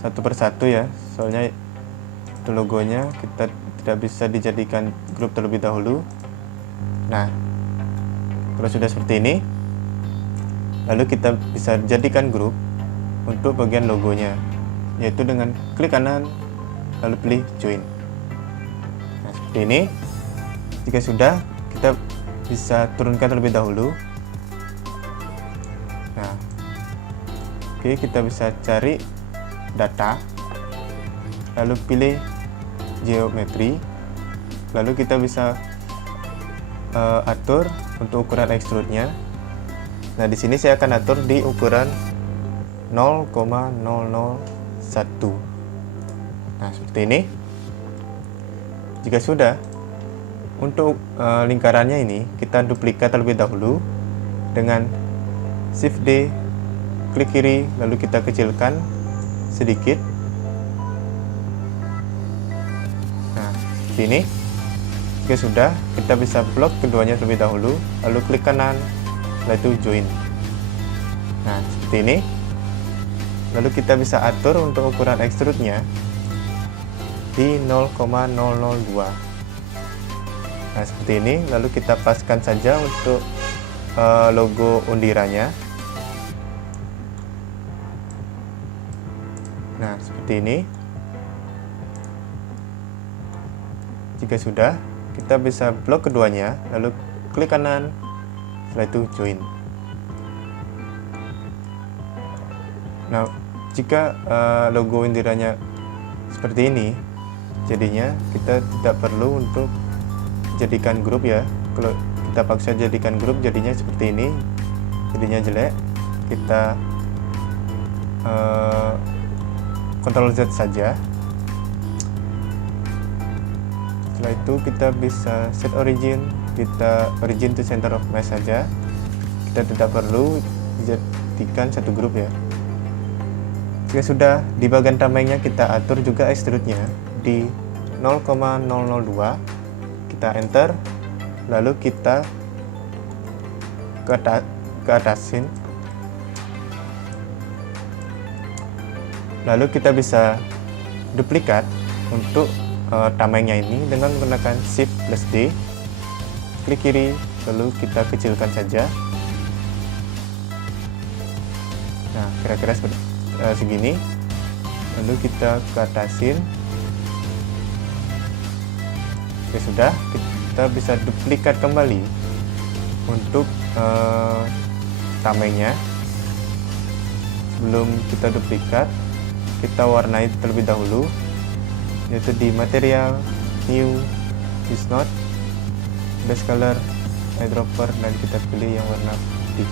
satu persatu ya, soalnya itu logonya kita tidak bisa dijadikan grup terlebih dahulu. Nah, Kalau sudah seperti ini, lalu kita bisa jadikan grup untuk bagian logonya, yaitu dengan klik kanan lalu pilih join. Nah, seperti ini. Jika sudah, kita bisa turunkan terlebih dahulu. Nah, oke, kita bisa cari data, lalu pilih geometri, lalu kita bisa atur untuk ukuran extrude-nya. Nah, di sini saya akan atur di ukuran 0,001. Nah, seperti ini. Jika sudah, untuk lingkarannya ini kita duplikat terlebih dahulu dengan Shift D, klik kiri, lalu kita kecilkan sedikit. Nah, seperti ini. Jika sudah, kita bisa blok keduanya terlebih dahulu, lalu klik kanan, lalu join. Nah, seperti ini. Lalu kita bisa atur untuk ukuran extrude-nya di 0,002. Nah, seperti ini. Lalu kita paskan saja untuk logo undirannya. Nah, seperti ini. Jika sudah, kita bisa blok keduanya, lalu klik kanan, setelah itu join. Nah, jika logo undirannya seperti ini, jadinya kita tidak perlu untuk jadikan grup ya. Kalau kita paksa jadikan grup, jadinya seperti ini, jadinya jelek. Kita Ctrl Z saja. Setelah itu kita bisa set origin, kita origin to center of mass saja. Kita tidak perlu jadikan satu grup ya. Jika sudah, di bagian tamengnya kita atur juga extrude-nya di 0,002. Kita enter, lalu kita ke atasin, lalu kita bisa duplikat untuk tamengnya ini dengan menggunakan Shift plus D, klik kiri, lalu kita kecilkan saja. Nah, kira-kira seperti segini. Lalu kita ke atasin. Oke, sudah, kita bisa duplikat kembali untuk tamengnya. Sebelum kita duplikat, kita warnai terlebih dahulu, yaitu di material, new, use not, base color, eyedropper, dan kita pilih yang warna putih.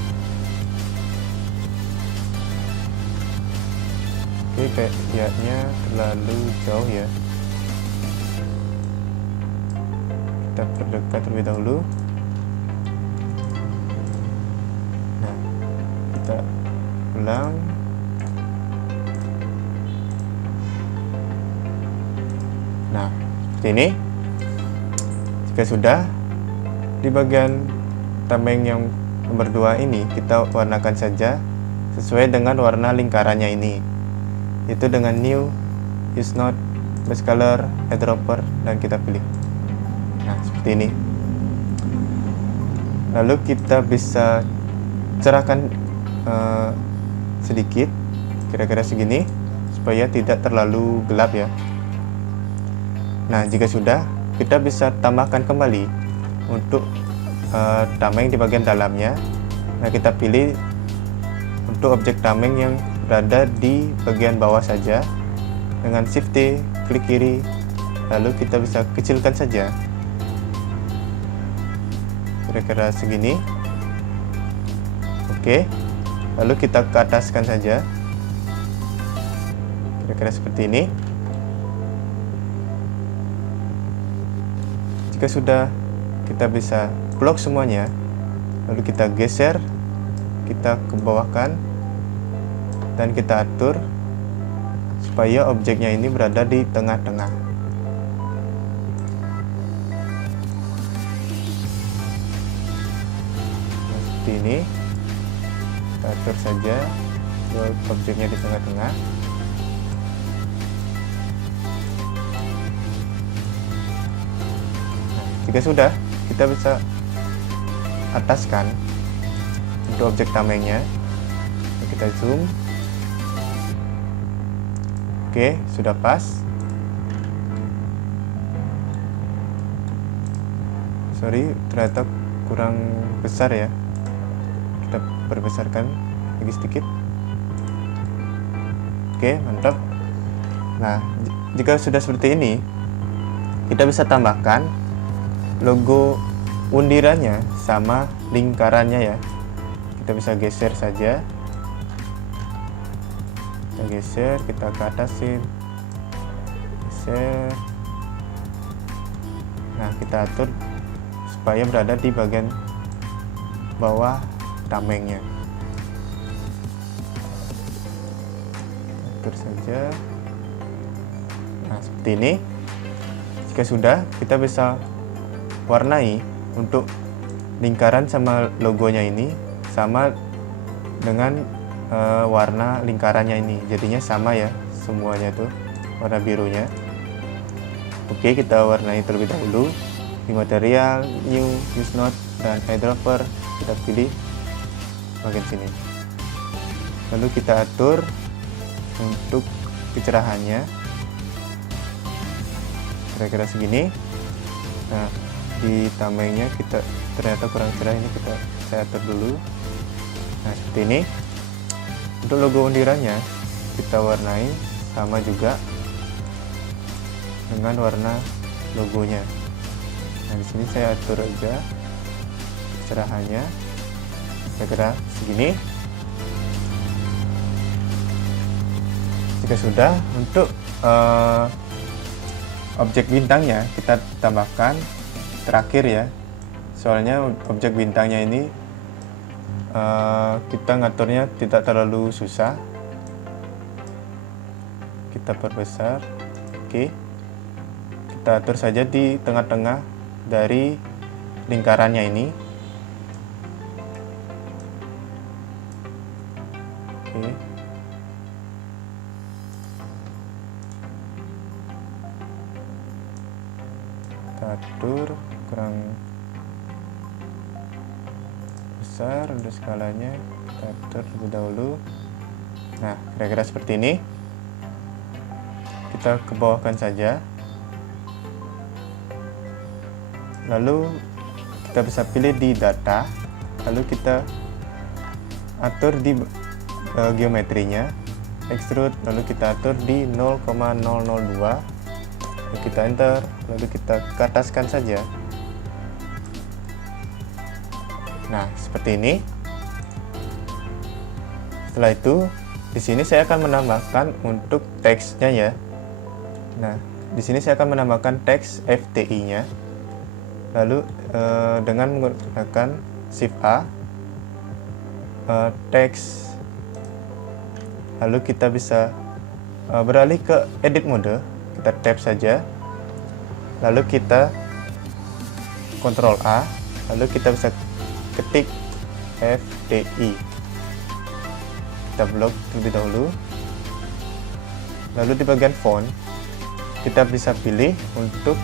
Oke, kayaknya terlalu jauh ya. Kita perdekat terlebih dahulu. Nah, kita ulang. Nah, seperti ini. Jika sudah, di bagian tameng yang nomor 2 ini kita warnakan saja sesuai dengan warna lingkarannya ini, yaitu dengan new, use not, base color, eyedropper, dan kita pilih. Nah, seperti ini. Lalu kita bisa cerahkan sedikit, kira-kira segini, supaya tidak terlalu gelap ya. Nah, jika sudah, kita bisa tambahkan kembali untuk tameng di bagian dalamnya. Nah, kita pilih untuk objek tameng yang berada di bagian bawah saja. Dengan Shift T, klik kiri, lalu kita bisa kecilkan saja. Kira-kira segini. Oke, lalu kita ke ataskan saja. Kira-kira seperti ini. Jika sudah, kita bisa blok semuanya, lalu kita geser, kita ke bawahkan, dan kita atur supaya objeknya ini berada di tengah-tengah. Nah, seperti ini. Kita atur saja objeknya di tengah-tengah. Jika sudah, kita bisa ataskan untuk objek tamengnya. Kita zoom. Oke, sudah pas. Sorry, ternyata kurang besar ya. Kita perbesarkan lagi sedikit. Oke, mantap. Nah, jika sudah seperti ini, kita bisa tambahkan logo undirannya sama lingkarannya ya. Kita bisa geser saja. Kita geser, kita ke atasin. Geser. Nah, kita atur supaya berada di bagian bawah tamengnya. Atur saja. Nah, seperti ini. Jika sudah, kita bisa warnai untuk lingkaran sama logonya ini sama dengan warna lingkarannya ini. Jadinya sama ya semuanya tuh warna birunya. Oke, kita warnai terlebih dahulu. Di material, new, use node, dan eyedropper kita pilih bagian sini. Lalu kita atur untuk kecerahannya kira-kira segini. Nah, di tamengnya kita ternyata kurang cerah, ini saya atur dulu. Nah, seperti ini. Untuk logo undirannya kita warnai sama juga dengan warna logonya. Nah, di sini saya atur aja kecerahannya kira-kira segini. Jika sudah, untuk objek bintangnya kita tambahkan terakhir ya, soalnya objek bintangnya ini kita ngaturnya tidak terlalu susah. Kita perbesar. Oke, kita atur saja di tengah-tengah dari lingkarannya ini. Oke, kita atur kurang besar untuk skalanya, kita atur terlebih dahulu. Nah, kira-kira seperti ini. Kita ke bawahkan saja. Lalu kita bisa pilih di data, lalu kita atur di geometrinya, extrude, lalu kita atur di 0,002, lalu kita enter, lalu kita ke ataskan saja. Nah, seperti ini. Setelah itu, di sini saya akan menambahkan untuk teksnya ya. Nah, di sini saya akan menambahkan teks FTI-nya. Lalu dengan menggunakan Shift A, teks. Lalu kita bisa beralih ke edit mode. Kita tab saja. Lalu kita Ctrl A. Lalu kita bisa ketik FTI. Kita blok terlebih dahulu. Lalu di bagian font kita bisa pilih untuk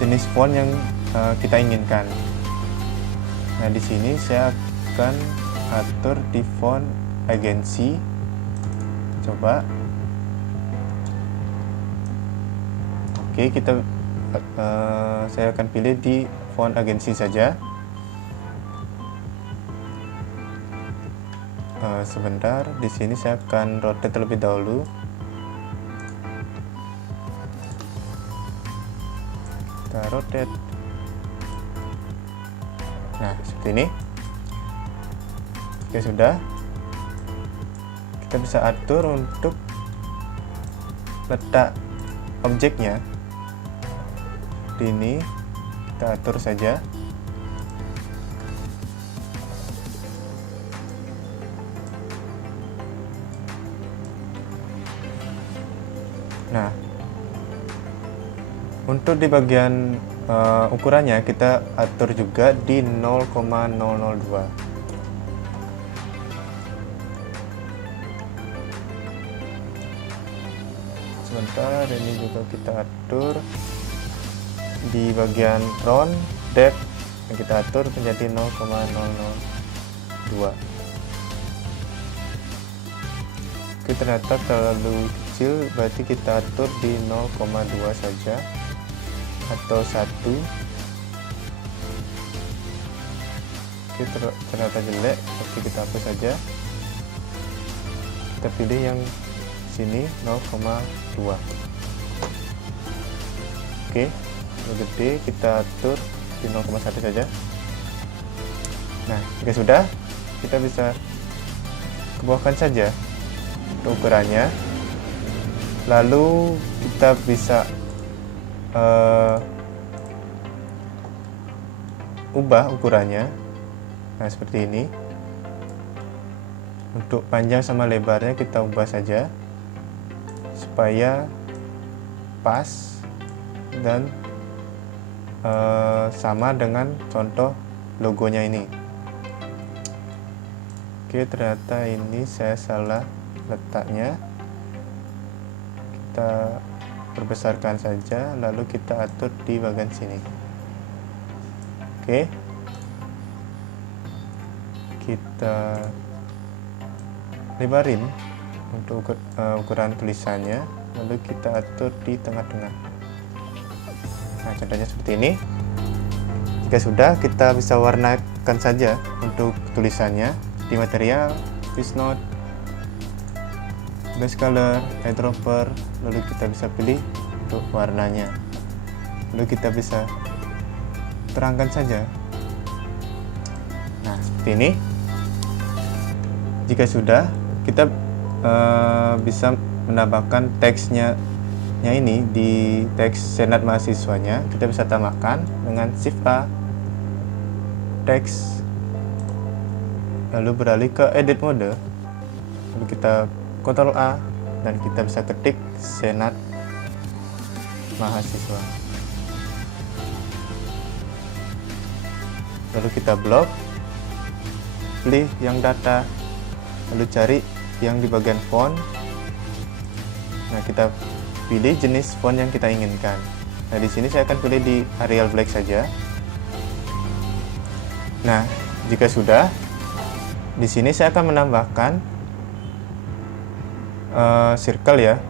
jenis font yang kita inginkan. Nah, di sini saya akan atur di font agency. Coba. Oke, saya akan pilih di font agency saja. Sebentar, di sini saya akan rotate terlebih dahulu. Kita rotate. Nah, seperti ini. Oke, sudah. Kita bisa atur untuk letak objeknya. Di ini kita atur saja. Nah, untuk di bagian ukurannya kita atur juga di 0,002. Sebentar, ini juga kita atur di bagian round depth yang kita atur menjadi 0,002. Oke, ternyata terlalu kecil, berarti kita atur di 0,2 saja atau 1. Oke, ternyata jelek, oke kita hapus saja. Kita pilih yang sini 0,2. Oke, lebih gede kita atur di 0,1 saja. Nah, jika sudah, kita bisa kebawahkan saja untuk ukurannya. Lalu kita bisa ubah ukurannya. Nah, seperti ini. Untuk panjang sama lebarnya kita ubah saja supaya pas dan sama dengan contoh logonya ini. Oke, ternyata ini saya salah letaknya. Kita perbesarkan saja, lalu kita atur di bagian sini. Oke, kita lebarin untuk ukuran tulisannya, lalu kita atur di tengah-tengah. Nah, contohnya seperti ini. Jika sudah, kita bisa warnakan saja untuk tulisannya di material, use note, base color, eyedropper, lalu kita bisa pilih untuk warnanya. Lalu kita bisa terangkan saja. Nah, seperti ini. Jika sudah, kita bisa menambahkan teksnya ini di teks senat mahasiswanya. Kita bisa tambahkan dengan Shift A, teks, lalu beralih ke edit mode, lalu kita Ctrl A dan kita bisa ketik senat mahasiswa. Lalu kita blok, pilih yang data, lalu cari yang di bagian font. Nah, kita pilih jenis font yang kita inginkan. Nah, di sini saya akan pilih di Arial Black saja. Nah, jika sudah, di sini saya akan menambahkan circle ya.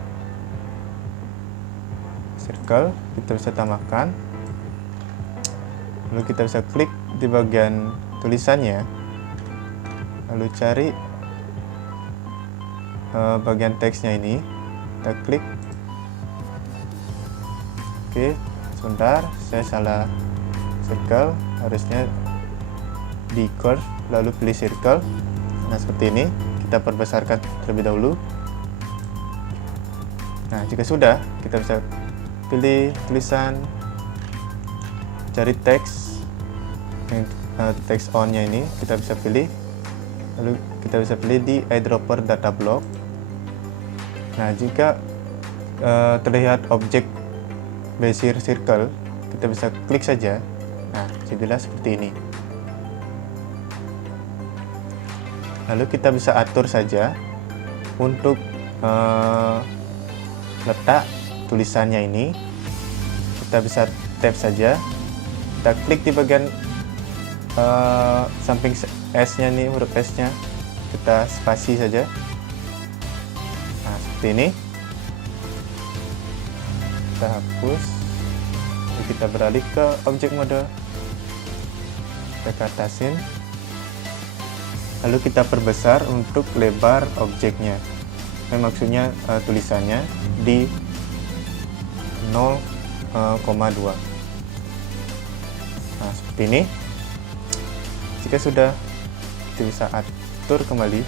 Circle kita bisa tambahkan. Lalu kita bisa klik di bagian tulisannya. Lalu cari bagian teksnya ini, kita klik. Oke, sebentar, saya salah circle, harusnya di curve, lalu pilih circle. Nah, seperti ini, kita perbesarkan terlebih dahulu. Nah, jika sudah, kita bisa pilih tulisan, cari teks, teks on-nya ini, kita bisa pilih, lalu kita bisa pilih di eyedropper data block. Nah, jika terlihat objek Bezier circle, kita bisa klik saja. Nah, jadilah seperti ini. Lalu kita bisa atur saja untuk letak tulisannya ini. Kita bisa tab saja. Kita klik di bagian samping S-nya nih, huruf S-nya. Kita spasi saja. Nah, seperti ini. Kita hapus. Lalu kita beralih ke objek mode. Kita ke atasin. Lalu kita perbesar untuk lebar objeknya. Maksudnya tulisannya di 0,2. Nah, seperti ini. Jika sudah, kita bisa atur kembali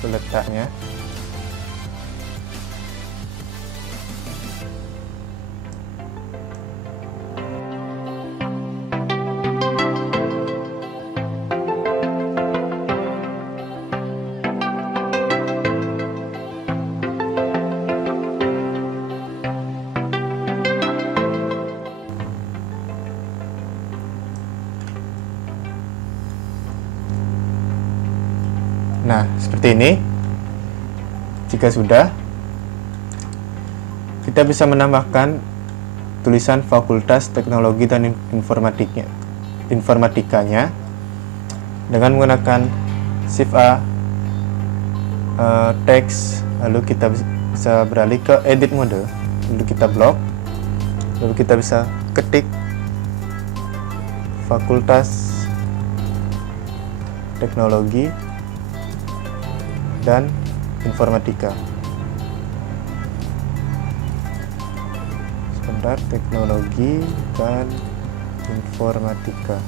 ke letaknya. Nah, seperti ini. Jika sudah, kita bisa menambahkan tulisan Fakultas Teknologi dan Informatikanya dengan menggunakan Shift A, teks, lalu kita bisa beralih ke edit mode, lalu kita blok, lalu kita bisa ketik Fakultas Teknologi dan Informatika. Sebentar, Teknologi dan Informatika.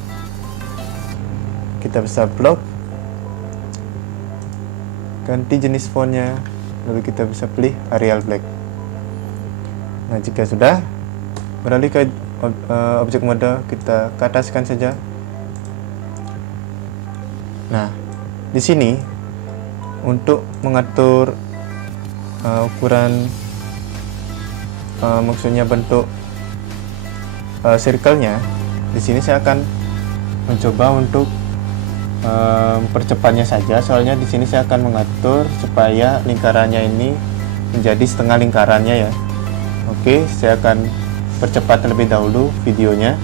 Kita bisa blok, ganti jenis fontnya, lalu kita bisa pilih Arial Black. Nah, jika sudah, beralih ke objek mode, kita ke ataskan saja. Nah, di sini untuk mengatur ukuran, maksudnya bentuk circle-nya, di sini saya akan mencoba untuk mempercepatnya saja, soalnya di sini saya akan mengatur supaya lingkarannya ini menjadi setengah lingkarannya ya. Oke, saya akan percepat terlebih dahulu videonya.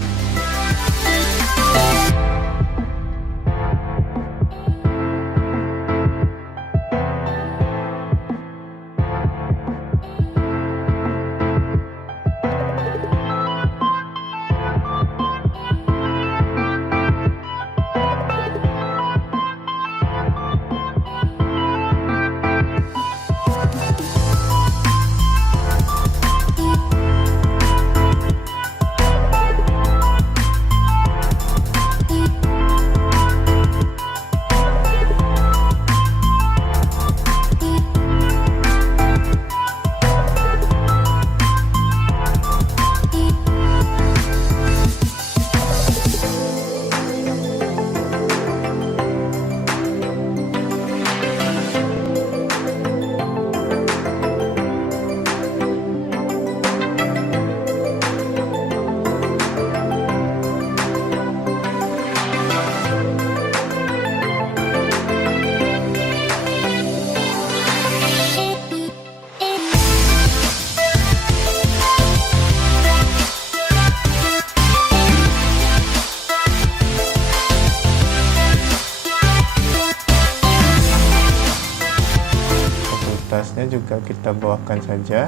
Atasnya juga kita bawahkan saja.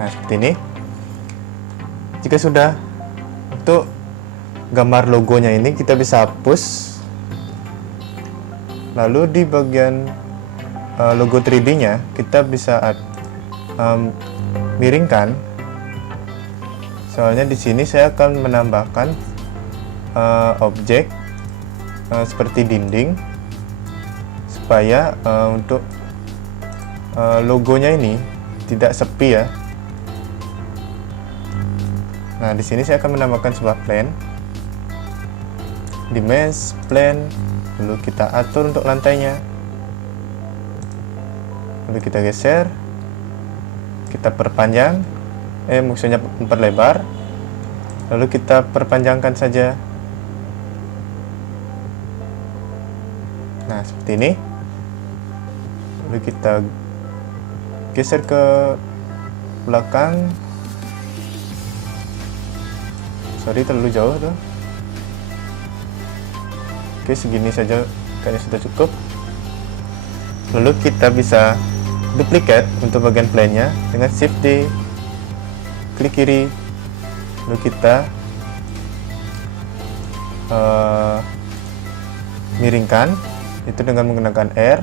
Nah, seperti ini. Jika sudah, untuk gambar logonya ini kita bisa hapus. Lalu di bagian logo 3D-nya kita bisa miringkan. Soalnya di sini saya akan menambahkan objek seperti dinding, supaya untuk logonya ini tidak sepi ya. Nah, di sini saya akan menambahkan sebuah plane, dimensi plane, lalu kita atur untuk lantainya, lalu kita geser, kita perpanjang, maksudnya memperlebar, lalu kita perpanjangkan saja. Nah, seperti ini. Lalu kita geser ke belakang. Sorry, terlalu jauh tuh. Oke, segini saja kayaknya sudah cukup. Lalu kita bisa duplicate untuk bagian plane-nya dengan Shift D, klik kiri, lalu kita miringkan itu dengan menggunakan R.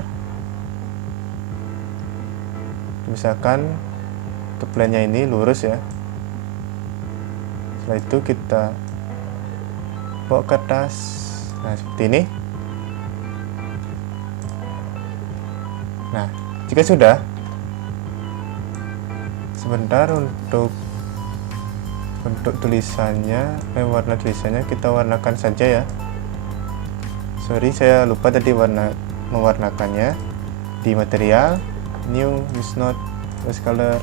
Misalkan untuk plane-nya ini lurus ya. Setelah itu kita bawa ke atas. Nah, seperti ini. Nah, jika sudah, sebentar untuk tulisannya, warna tulisannya kita warnakan saja ya. Sorry, saya lupa tadi mewarnakannya. Di material, new, use note, use color,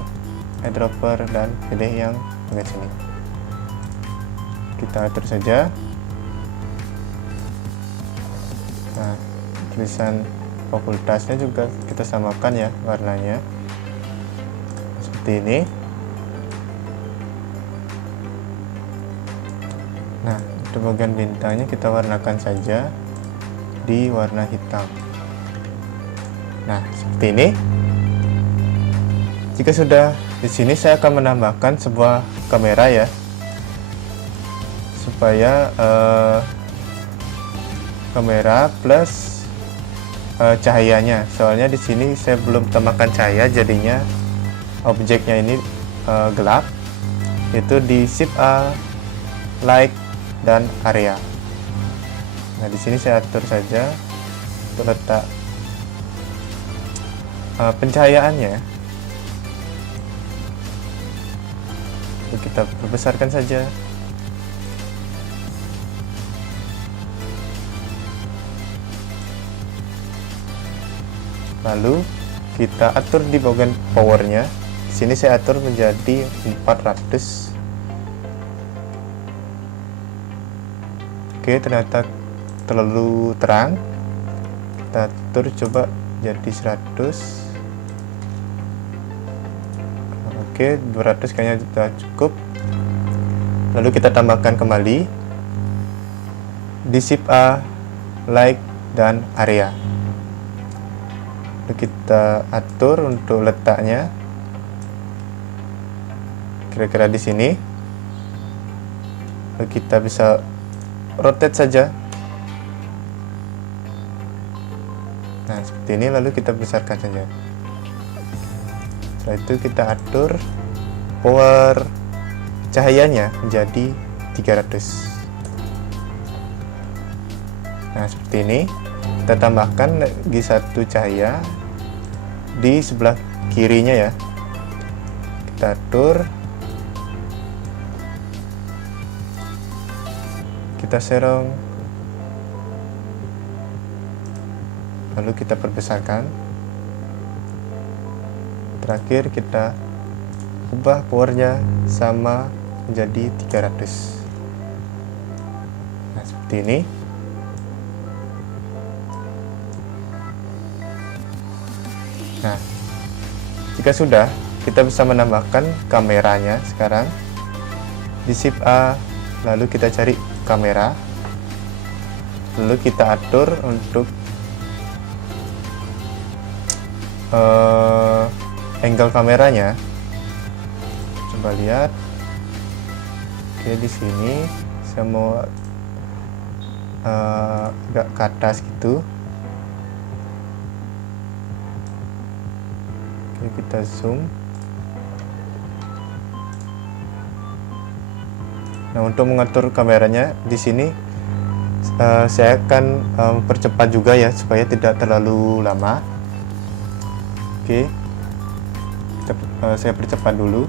eyedropper, dan pilih yang bagian sini. Kita atur saja. Nah, tulisan fakultasnya juga kita samakan ya warnanya. Seperti ini. Nah, untuk bagian bintangnya kita warnakan saja di warna hitam. Nah, seperti ini. Jika sudah, di sini saya akan menambahkan sebuah kamera ya, supaya kamera plus cahayanya. Soalnya di sini saya belum tambahkan cahaya, jadinya objeknya ini gelap. Itu di Shift A, Light dan Area. Nah, di sini saya atur saja untuk letak pencahayaannya. Kita perbesarkan saja. Lalu kita atur di bagian powernya. Di sini saya atur menjadi 400. Oke, ternyata terlalu terang. Kita atur coba jadi 100. Oke, 200 kayaknya sudah cukup. Lalu kita tambahkan kembali di Shift A, Light dan Area. Lalu kita atur untuk letaknya kira-kira di sini. Lalu kita bisa rotate saja. Nah, seperti ini. Lalu kita besarkan saja. Setelah itu kita atur power cahayanya menjadi 300. Nah, seperti ini. Kita tambahkan lagi satu cahaya di sebelah kirinya ya. Kita atur. Kita serong. Lalu kita perbesarkan. Terakhir kita ubah powernya sama menjadi 300. Nah, seperti ini. Nah, jika sudah, kita bisa menambahkan kameranya sekarang. Di Shift A, lalu kita cari kamera. Lalu kita atur untuk angle kameranya. Coba lihat. Oke, di sini saya mau agak ke atas gitu. Oke, kita zoom. Nah, untuk mengatur kameranya di sini saya akan percepat juga ya, supaya tidak terlalu lama. Oke, saya percepat dulu.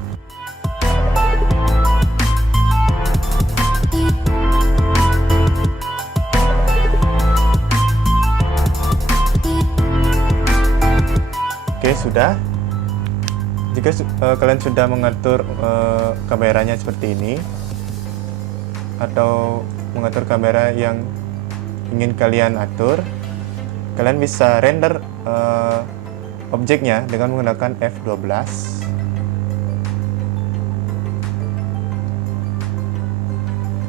Oke, sudah. Jika kalian sudah mengatur kameranya seperti ini, atau mengatur kamera yang ingin kalian atur, kalian bisa render objeknya dengan menggunakan F12.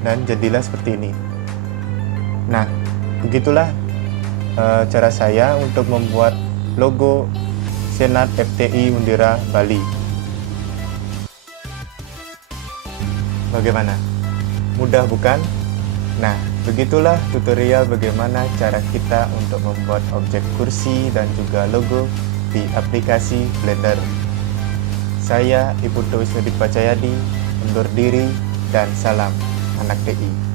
Dan jadilah seperti ini. Nah, begitulah cara saya untuk membuat logo Senat FTI Undira Bali. Bagaimana? Mudah bukan? Nah, begitulah tutorial bagaimana cara kita untuk membuat objek kursi dan juga logo di aplikasi Blender. Saya Iputo Wisnudipacayadi undur diri dan salam anak TI.